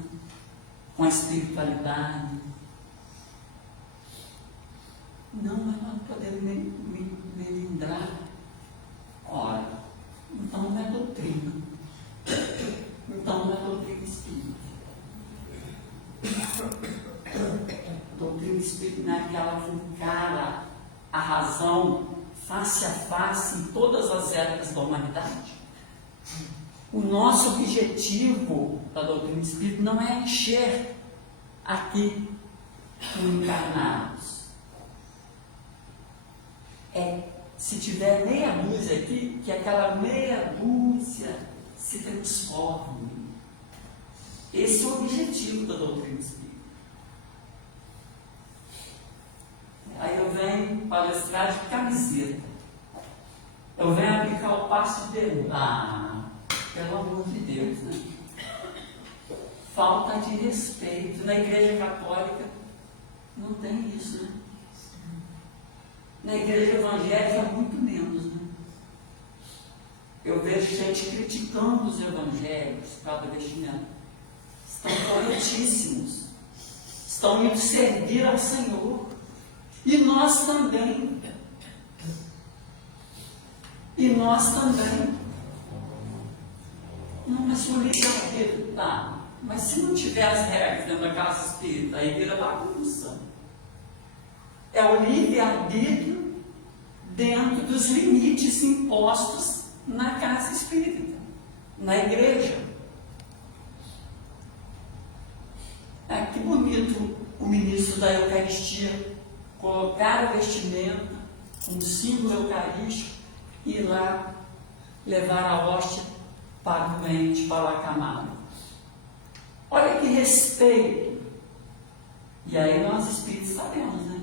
com a espiritualidade. Não, mas nós podemos melindrar. Ora, então não é doutrina. Então não é doutrina espírita. Doutrina espírita não é aquela que encara a razão face a face em todas as épocas da humanidade. O nosso objetivo da doutrina espírita não é encher aqui com encarnados. É, se tiver meia dúzia aqui, que aquela meia dúzia se transforme. Esse é o objetivo da doutrina espírita. Aí eu venho palestrar de camiseta. Eu venho aplicar o passo de bermuda. Pelo amor de Deus, né? Falta de respeito. Na Igreja Católica não tem isso, né? Na Igreja Evangélica muito menos, né? Eu vejo gente criticando os evangélicos por causa do vestimento. Estão corretíssimos. Estão indo servir ao Senhor. E nós também. E nós também. Não, mas o livre-arbítrio, tá. Mas se não tiver as regras dentro da casa espírita, aí vira bagunça. É o livre-arbítrio dentro dos limites impostos na casa espírita, na igreja. Que bonito o ministro da Eucaristia colocar o vestimento, um símbolo eucarístico, e ir lá levar a hóstia para o doente, para o acamado. Olha que respeito! E aí nós espíritos sabemos, né?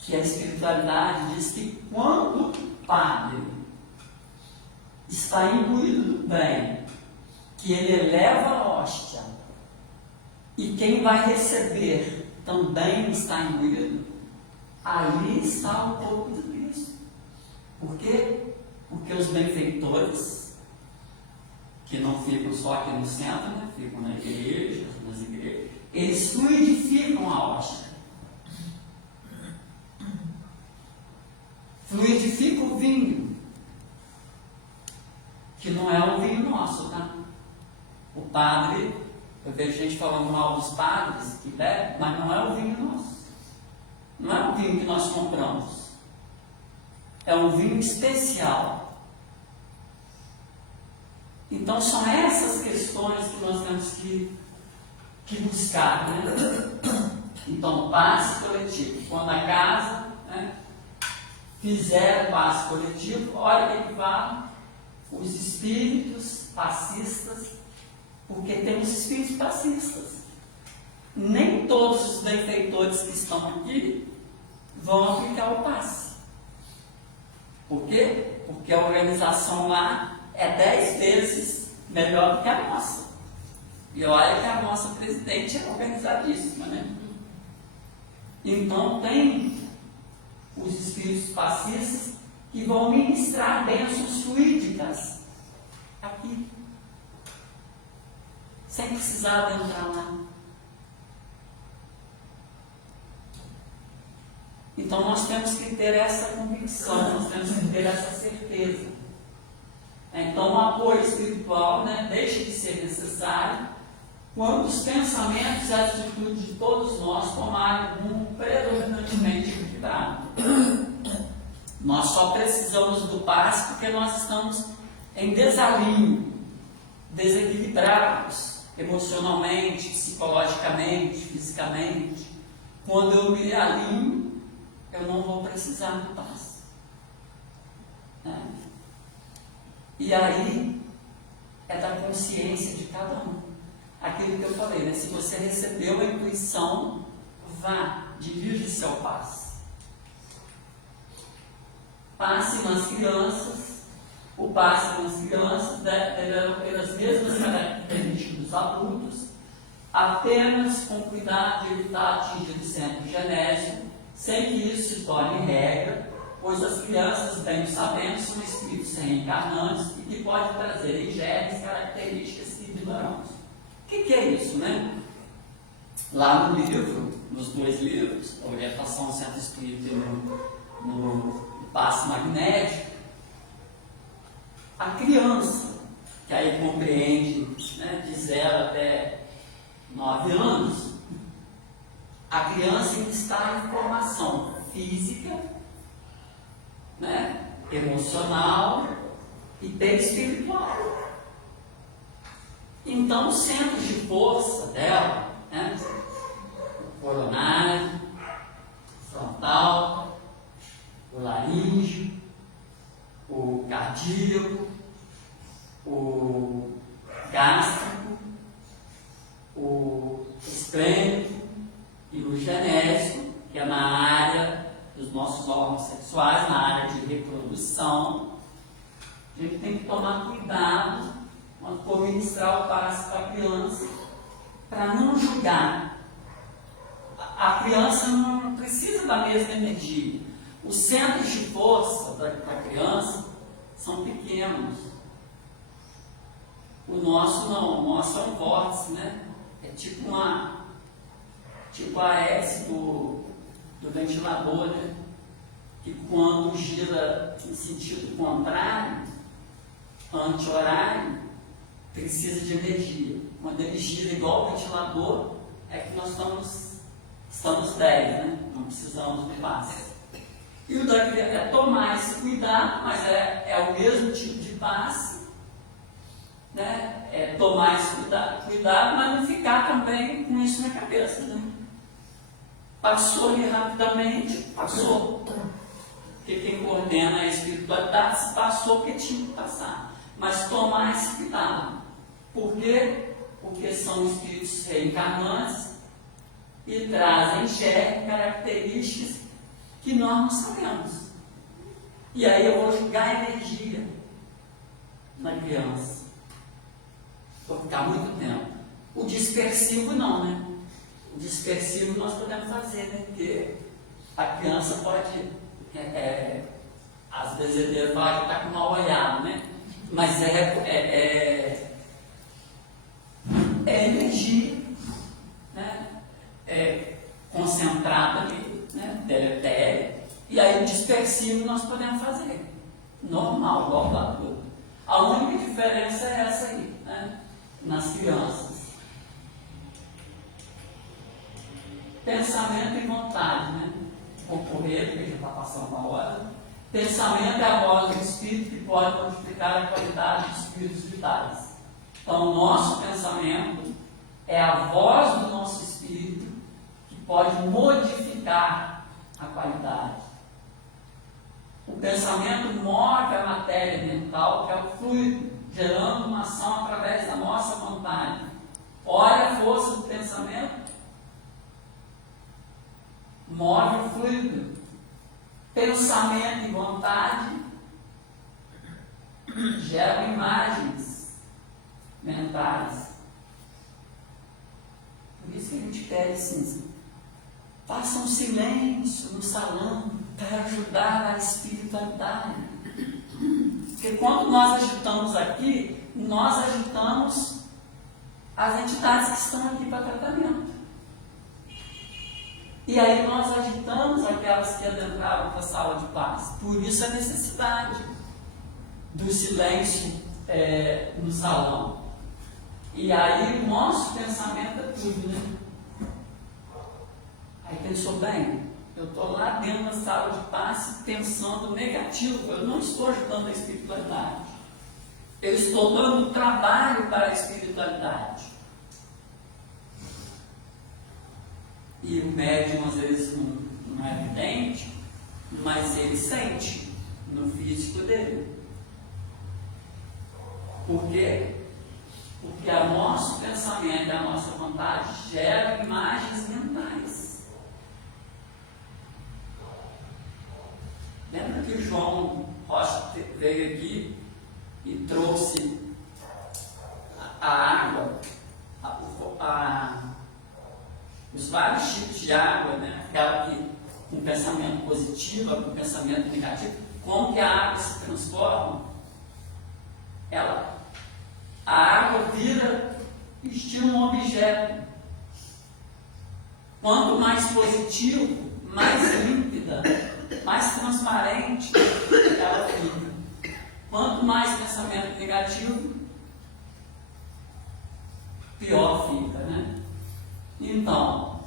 Que a espiritualidade diz que quando o padre está imbuído do bem, que ele eleva a hóstia, e quem vai receber também está imbuído, ali está o corpo de Cristo. Por quê? Porque os benfeitores, que não ficam só aqui no centro, né? Ficam na igreja, nas igrejas, eles fluidificam a hóstia. Fluidifica o vinho, que não é o vinho nosso, tá? O padre, eu vejo gente falando mal dos padres que bebem, mas não é o vinho nosso. Não é o vinho que nós compramos. É um vinho especial. Então são essas questões que nós temos que buscar, né? Então, passe coletivo. Quando a casa, né, fizer o passe coletivo, olha o que fala, os espíritos passistas, porque temos espíritos passistas. Nem todos os benfeitores que estão aqui vão aplicar o passe. Por quê? Porque a organização lá é 10 vezes melhor do que a nossa. E olha que a nossa presidente é organizadíssima, né? Então tem os espíritos passistas que vão ministrar bênçãos fluídicas aqui, sem precisar entrar lá. Então nós temos que ter essa convicção, nós temos que ter essa certeza. Então o apoio espiritual, né, deixa de ser necessário quando os pensamentos e as atitudes de todos nós tomarem um rumo predominantemente equilibrado. Nós só precisamos do passe porque nós estamos em desalinho, desequilibrados emocionalmente, psicologicamente, fisicamente. Quando eu me alinho, eu não vou precisar do passe. Né? E aí é da consciência de cada um. Aquilo que eu falei, né? Se você recebeu a intuição, vá, dirija o seu passe. Passe nas crianças. O passe nas crianças deverá ter as mesmas características dos adultos, apenas com cuidado de evitar atingir o centro genésio, sem que isso se torne regra, pois as crianças, bem sabendo, são espíritos reencarnantes e que podem trazer em genes características que ignoramos. O que é isso, né? Lá no livro, nos 2 livros, a Orientação ao Centro Espírita e no Passe Magnético, a criança, que aí compreende, né, de 0 até 9 anos, a criança ainda está em formação física, né, emocional e perispiritual. Então, os centros de força dela, né, o coronário, o frontal, o laríngeo, o cardíaco, o gástrico, o esplênico e o genésico, que é na área dos nossos órgãos sexuais, na área de reprodução. A gente tem que tomar cuidado quando for ministrar o passe para a criança, para não julgar. A criança não precisa da mesma energia. Os centros de força da criança são pequenos. O nosso não, o nosso é um vórtice, né? É tipo a hélice do ventilador, né? Que quando gira em sentido contrário, anti-horário, precisa de energia. Quando ele gira igual o ventilador, é que nós estamos 10, né? Não precisamos de passe. E o da criança é tomar esse cuidado, mas é o mesmo tipo de passe, né, tomar esse cuidado, mas não ficar também com isso na cabeça. Né? Passou ali rapidamente, passou. Porque quem coordena a espiritualidade se passou porque tinha que passar. Mas tomar esse cuidado. Por quê? Porque são espíritos reencarnantes e trazem características que nós não sabemos. E aí eu vou jogar energia na criança. Vou ficar muito tempo. O dispersivo não, né? O dispersivo nós podemos fazer, né? Porque a criança pode, às vezes ele vai estar com mal olhado, né? Mas é energia, né? Concentrada ali, né? Deletéria. E aí o dispersivo nós podemos fazer. Normal, igual para tudo. A única diferença é essa aí, né? Nas crianças. Pensamento e vontade, né? Ocorrer, porque já está passando uma hora. Pensamento é a voz do Espírito que pode modificar a qualidade dos espíritos vitais. Então, o nosso pensamento é a voz do nosso espírito que pode modificar a qualidade. O pensamento move a matéria mental, que é o fluido, gerando uma ação através da nossa vontade. Olha a força do pensamento, move o fluido. Pensamento e vontade geram imagens mentais. Por isso que a gente pede assim, faça um silêncio no salão para ajudar a espiritualidade. Porque quando nós agitamos aqui, nós agitamos as entidades que estão aqui para tratamento. E aí nós agitamos aquelas que adentraram para a sala de paz. Por isso a necessidade do silêncio no salão. E aí o nosso pensamento é tudo, né? Aí pensou bem, eu estou lá dentro da sala de paz pensando negativo, eu não estou ajudando a espiritualidade. Eu estou dando trabalho para a espiritualidade. E o médium às vezes não é evidente, mas ele sente no físico dele. Por quê? Porque o nosso pensamento e a nossa vontade geram imagens mentais. Lembra que o João Rocha veio aqui e trouxe a água, os vários tipos de água, né? Aquela que com pensamento positivo, com pensamento negativo, como que a água se transforma? A água vira estilo um objeto. Quanto mais positivo, mais límpida, mais transparente ela fica. Quanto mais pensamento negativo, pior fica, né? Então,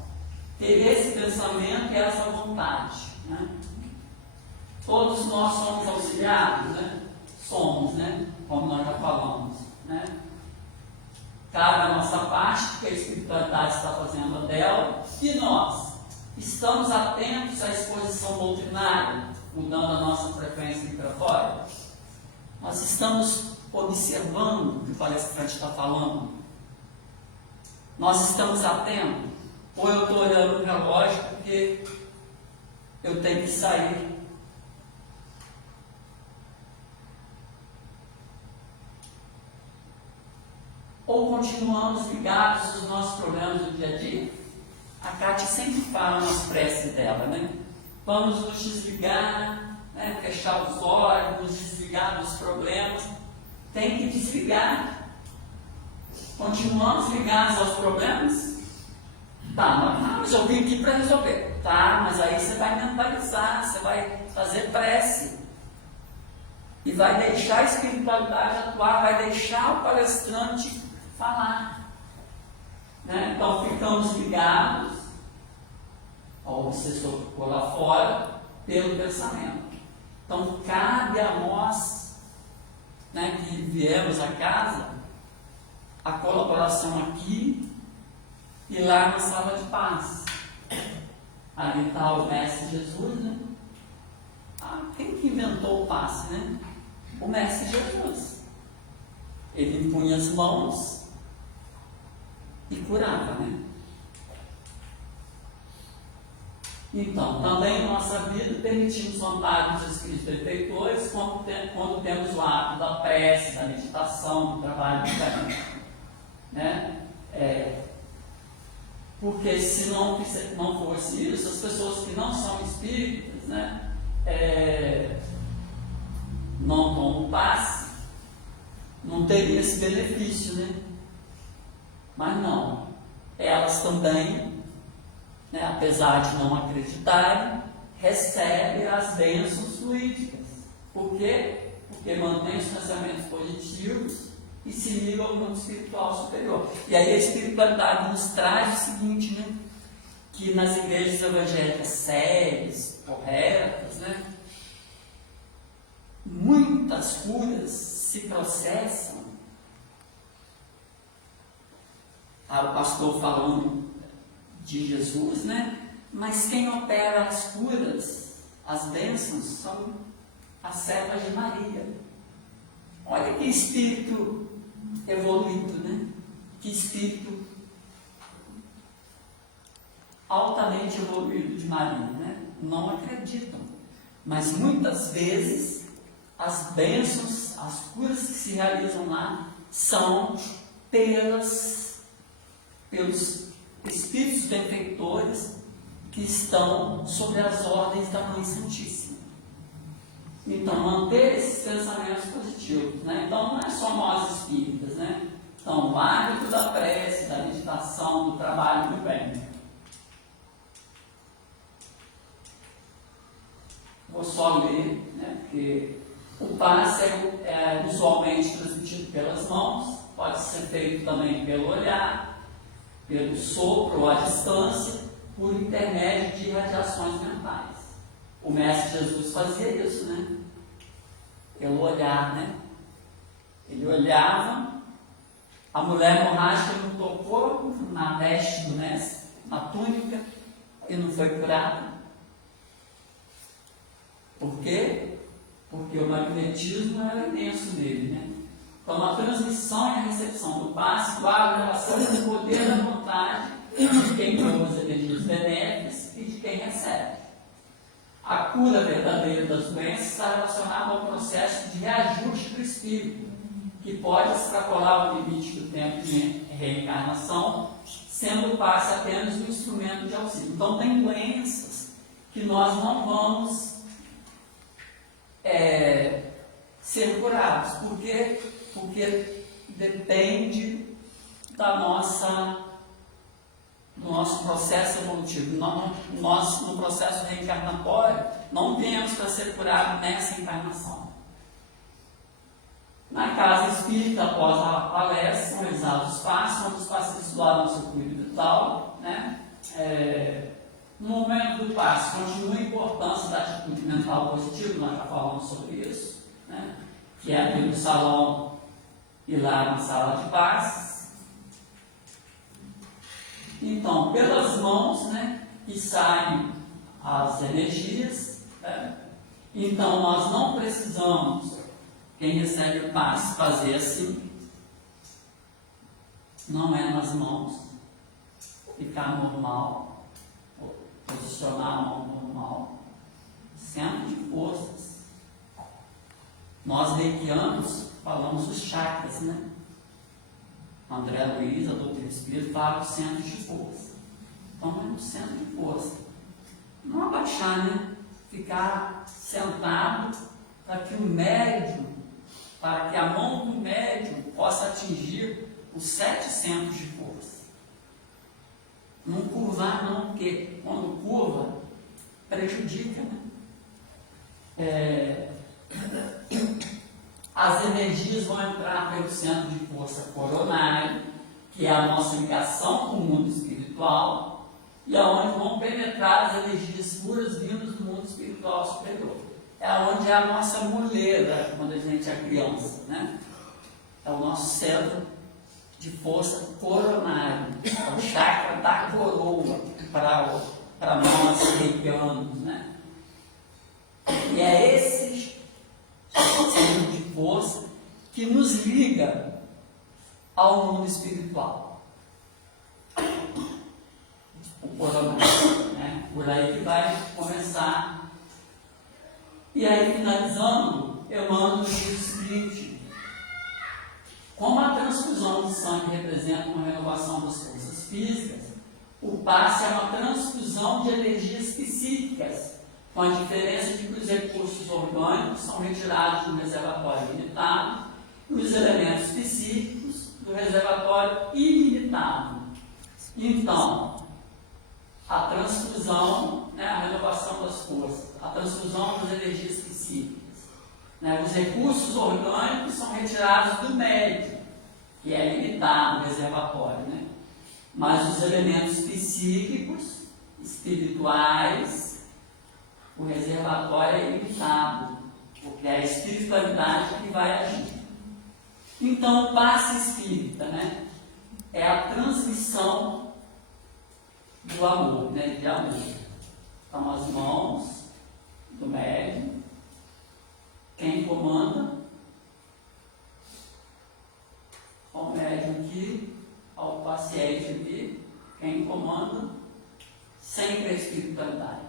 ter esse pensamento e essa vontade, né? Todos nós somos auxiliados, né? Somos, né? Como nós já falamos, né? Cabe a nossa parte, que a espiritualidade está fazendo a dela, e nós estamos atentos à exposição doutrinária, mudando a nossa frequência vibratória. Nós estamos observando o que o palestrante está falando. Nós estamos atentos, ou eu estou olhando o relógio porque eu tenho que sair. Ou continuamos ligados aos nossos problemas do dia a dia? A Kátia sempre fala nas preces dela, né? Vamos nos desligar, né? Fechar os olhos, nos desligar dos problemas. Tem que desligar. Continuamos ligados aos problemas? Tá, mas eu vim aqui para resolver. Tá, mas aí você vai mentalizar, você vai fazer prece. E vai deixar a espiritualidade atuar, vai deixar o palestrante falar. Né? Então ficamos ligados ao obsessor que ficou lá fora pelo pensamento. Então cabe a nós, né, que viemos à casa, a colaboração aqui e lá na sala de paz. Ali está o Mestre Jesus, né? Quem que inventou o passe, né? O Mestre Jesus. Ele impunha as mãos e curava, né? Então, também em nossa vida permitimos o amparo dos espíritos benfeitores quando temos o hábito da prece, da meditação, do trabalho do caminho, né? Porque se não fosse isso, as pessoas que não são espíritas, né, não tomam passe, não teriam esse benefício, né? Mas não, elas também, né, apesar de não acreditarem, recebem as bênçãos fluídicas. Por quê? Porque mantém os pensamentos positivos e se liga ao mundo espiritual superior. E aí a espiritualidade nos traz o seguinte, né? Que nas igrejas evangélicas sérias, corretas, né? Muitas curas se processam. O pastor falando de Jesus, né? Mas quem opera as curas, as bênçãos, são as servas de Maria. Olha que espírito evoluído, né? Que espírito altamente evoluído de Maria, né? Não acreditam, mas muitas vezes as bênçãos, as curas que se realizam lá são pelos espíritos benfeitores que estão sob as ordens da Mãe Santíssima. Então, manter esses pensamentos positivos, né? Então, não é só nós espíritas, né? Então, o hábito da prece, da meditação, do trabalho do bem. Vou só ler, né? Porque o passe é usualmente transmitido pelas mãos, pode ser feito também pelo olhar, pelo sopro ou à distância, por intermédio de radiações mentais. O Mestre Jesus fazia isso, né? Pelo olhar, né? Ele olhava, a mulher hemorrágica não tocou na veste do Mestre, na túnica, e não foi curada. Por quê? Porque o magnetismo era imenso nele, né? Então, a transmissão e a recepção do passe guarda relação com o poder da vontade de quem usa energias benéficas e de quem recebe. A cura verdadeira das doenças está relacionada ao processo de reajuste do espírito, que pode extrapolar o limite do tempo de reencarnação, sendo o passe apenas um instrumento de auxílio. Então, tem doenças que nós não vamos ser curados. Por quê? Porque depende do nosso processo evolutivo. Nós, no processo reencarnatório, não viemos para ser curados nessa encarnação. Na casa espírita, após a palestra, são realizados os passos, onde os pacientes doaram o seu cuido vital, né? No momento do passe, continua a importância da atitude mental positiva, nós já falamos sobre isso, né? Que é aqui no salão e lá na sala de passes. Então, pelas mãos, né, que saem as energias, né? Então nós não precisamos, quem recebe o passe, fazer assim, não é nas mãos, ficar normal, posicionar a mão normal, centro de forças. Nós reikianos falamos os chakras, né? André Luiz, a doutrina espírita, fala do centro de força. Então é no centro de força. Não abaixar, né? Ficar sentado para que o médium, para que a mão do médium possa atingir os 7 centros de força. Não curvar não, porque quando curva, prejudica, né? As energias vão entrar pelo centro de força coronário, que é a nossa ligação com o mundo espiritual, e aonde vão penetrar as energias puras vindas do mundo espiritual superior. É onde é a nossa muleta, quando a gente é criança, né? É o nosso centro de força coronária, é o chakra da coroa para nós reikianos, né? E é esse centro de força que nos liga ao mundo espiritual. O coronário, né? Por aí que vai começar. E aí, finalizando, Emmanuel diz o seguinte: como a transfusão de sangue representa uma renovação das forças físicas, o passe é uma transfusão de energias psíquicas, com a diferença de que os recursos orgânicos são retirados do reservatório limitado e os elementos psíquicos do reservatório ilimitado. Então, a transfusão, né, a renovação das forças, a transfusão das energias psíquicas, né, os recursos orgânicos são retirados do médio, que é limitado, o reservatório, né? Mas os elementos psíquicos, espirituais, o reservatório é ilimitado, porque é a espiritualidade que vai agir. Então, o passe espírita, né, é a transmissão do amor, né, de amor. Então, as mãos do médium, quem comanda, ao médium aqui, ao paciente aqui, quem comanda, sempre a espiritualidade.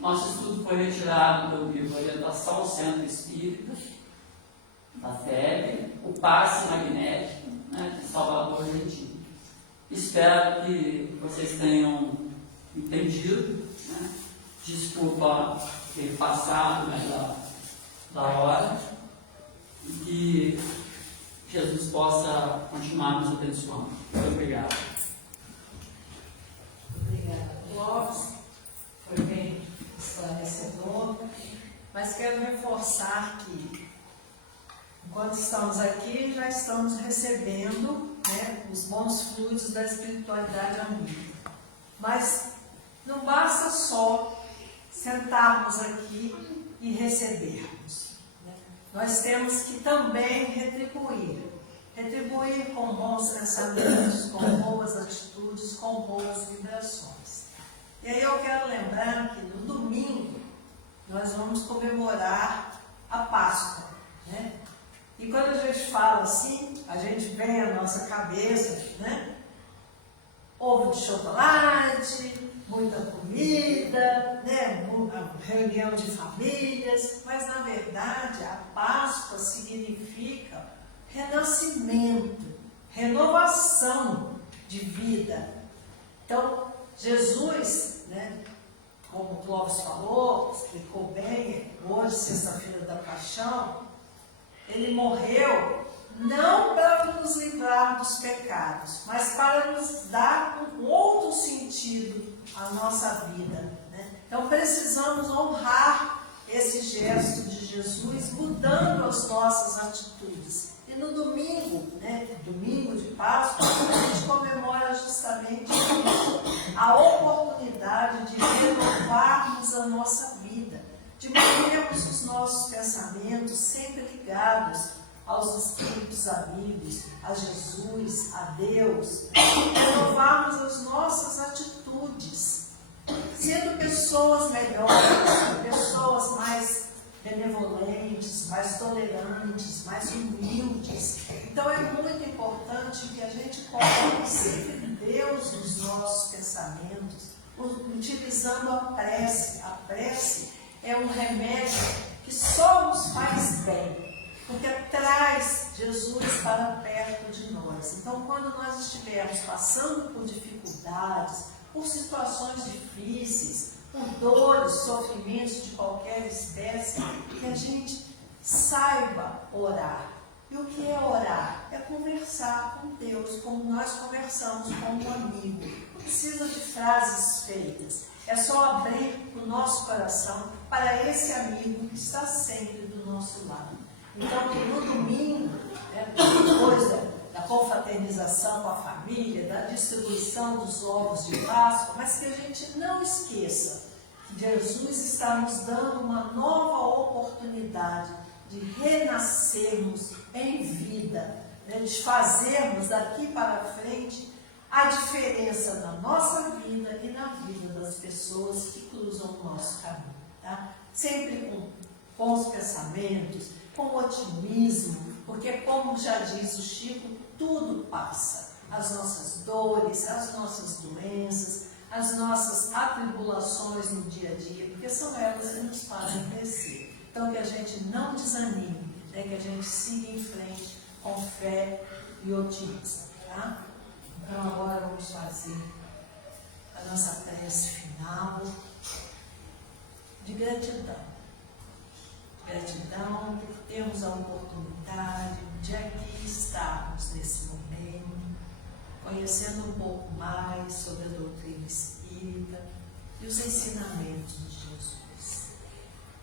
Nosso estudo foi retirado do livro Orientação ao Centro Espírita, da FEB, o passe magnético, né, de Salvador, Argentina. Espero que vocês tenham entendido, né? Desculpa ter passado, né, da hora, e que Jesus possa continuar nos abençoando. Muito obrigado. Obrigada, Clóvis. Foi bem esclarecedor, mas quero reforçar que, enquanto estamos aqui, já estamos recebendo, né, os bons fluidos da espiritualidade amiga. Mas não basta só sentarmos aqui e recebermos, né? Nós temos que também retribuir com bons pensamentos, com boas atitudes, com boas vibrações. E aí eu quero lembrar que no domingo nós vamos comemorar a Páscoa, né? E quando a gente fala assim, a gente vem à nossa cabeça, né? Ovo de chocolate, muita comida, né? Reunião de famílias, mas na verdade a Páscoa significa renascimento, renovação de vida. Então, Jesus, né, como o Clóvis falou, explicou bem, hoje, sexta-feira da Paixão, ele morreu não para nos livrar dos pecados, mas para nos dar um outro sentido à nossa vida, né? Então precisamos honrar esse gesto de Jesus, mudando as nossas atitudes. E no domingo, né, domingo de Páscoa, a gente comemora justamente a oportunidade de renovarmos a nossa vida, de mantermos os nossos pensamentos sempre ligados aos espíritos amigos, a Jesus, a Deus, renovarmos as nossas atitudes, sendo pessoas melhores, pessoas mais benevolentes, mais tolerantes, mais humildes. Então é muito importante que a gente coloque sempre Deus nos nossos pensamentos, utilizando a prece. A prece é um remédio que só nos faz bem, porque traz Jesus para perto de nós. Então, quando nós estivermos passando por dificuldades, por situações difíceis, por dores, sofrimentos de qualquer espécie, que a gente saiba orar. E o que é orar? É conversar com Deus, como nós conversamos com um amigo. Não precisa de frases feitas. É só abrir o nosso coração para esse amigo que está sempre do nosso lado. Então, que no domingo, né, depois da confraternização com a família, da distribuição dos ovos de Páscoa, mas que a gente não esqueça que Jesus está nos dando uma nova oportunidade de renascermos em vida, né, de fazermos daqui para frente a diferença na nossa vida e na vida das pessoas que cruzam o nosso caminho. Tá? Sempre com bons pensamentos, com otimismo, porque, como já diz o Chico, tudo passa. As nossas dores, as nossas doenças, as nossas atribulações no dia a dia, porque são elas que nos fazem crescer. Então, que a gente não desanime, né? Que a gente siga em frente com fé e otimismo. Tá? Então, agora vamos fazer a nossa prece final de gratidão. Gratidão por termos a oportunidade de aqui estarmos nesse momento, conhecendo um pouco mais sobre a doutrina espírita e os ensinamentos de Jesus.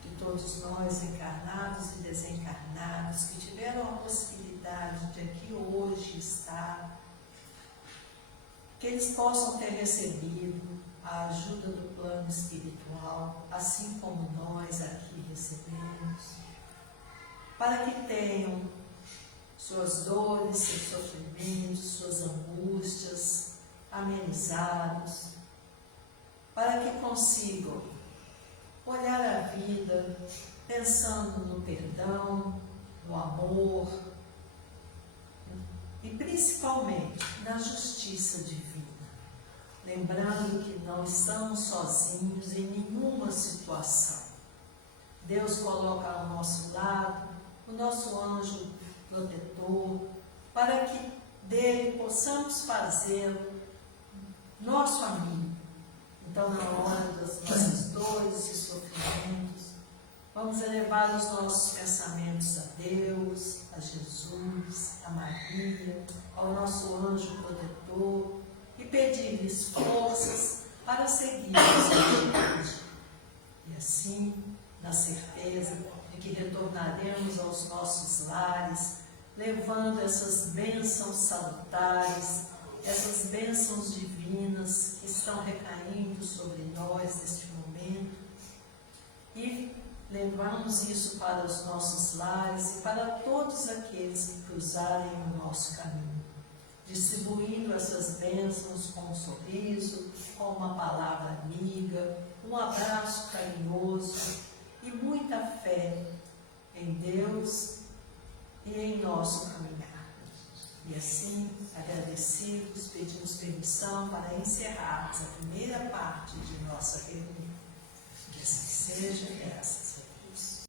Que todos nós, encarnados e desencarnados, que tiveram a possibilidade de aqui hoje estar, que eles possam ter recebido a ajuda do plano espiritual, assim como nós aqui recebemos, para que tenham suas dores, seus sofrimentos, suas angústias amenizados, para que consigam olhar a vida pensando no perdão, no amor e principalmente na justiça divina. Lembrando que não estamos sozinhos em nenhuma situação. Deus coloca ao nosso lado o nosso anjo protetor, para que dele possamos fazer nosso amigo. Então, na hora das nossas dores e sofrimentos, vamos elevar os nossos pensamentos a Deus, a Jesus, a Maria, ao nosso anjo protetor, e pedir-lhes forças para seguirmos adiante. E assim, na certeza de que retornaremos aos nossos lares, levando essas bênçãos salutares, essas bênçãos divinas que estão recaindo sobre nós neste momento, e levamos isso para os nossos lares e para todos aqueles que cruzarem o nosso caminho, distribuindo essas bênçãos com um sorriso, com uma palavra amiga, um abraço carinhoso e muita fé em Deus e em nosso caminhar. E assim, agradecidos, pedimos permissão para encerrarmos a primeira parte de nossa reunião. Que assim seja, graças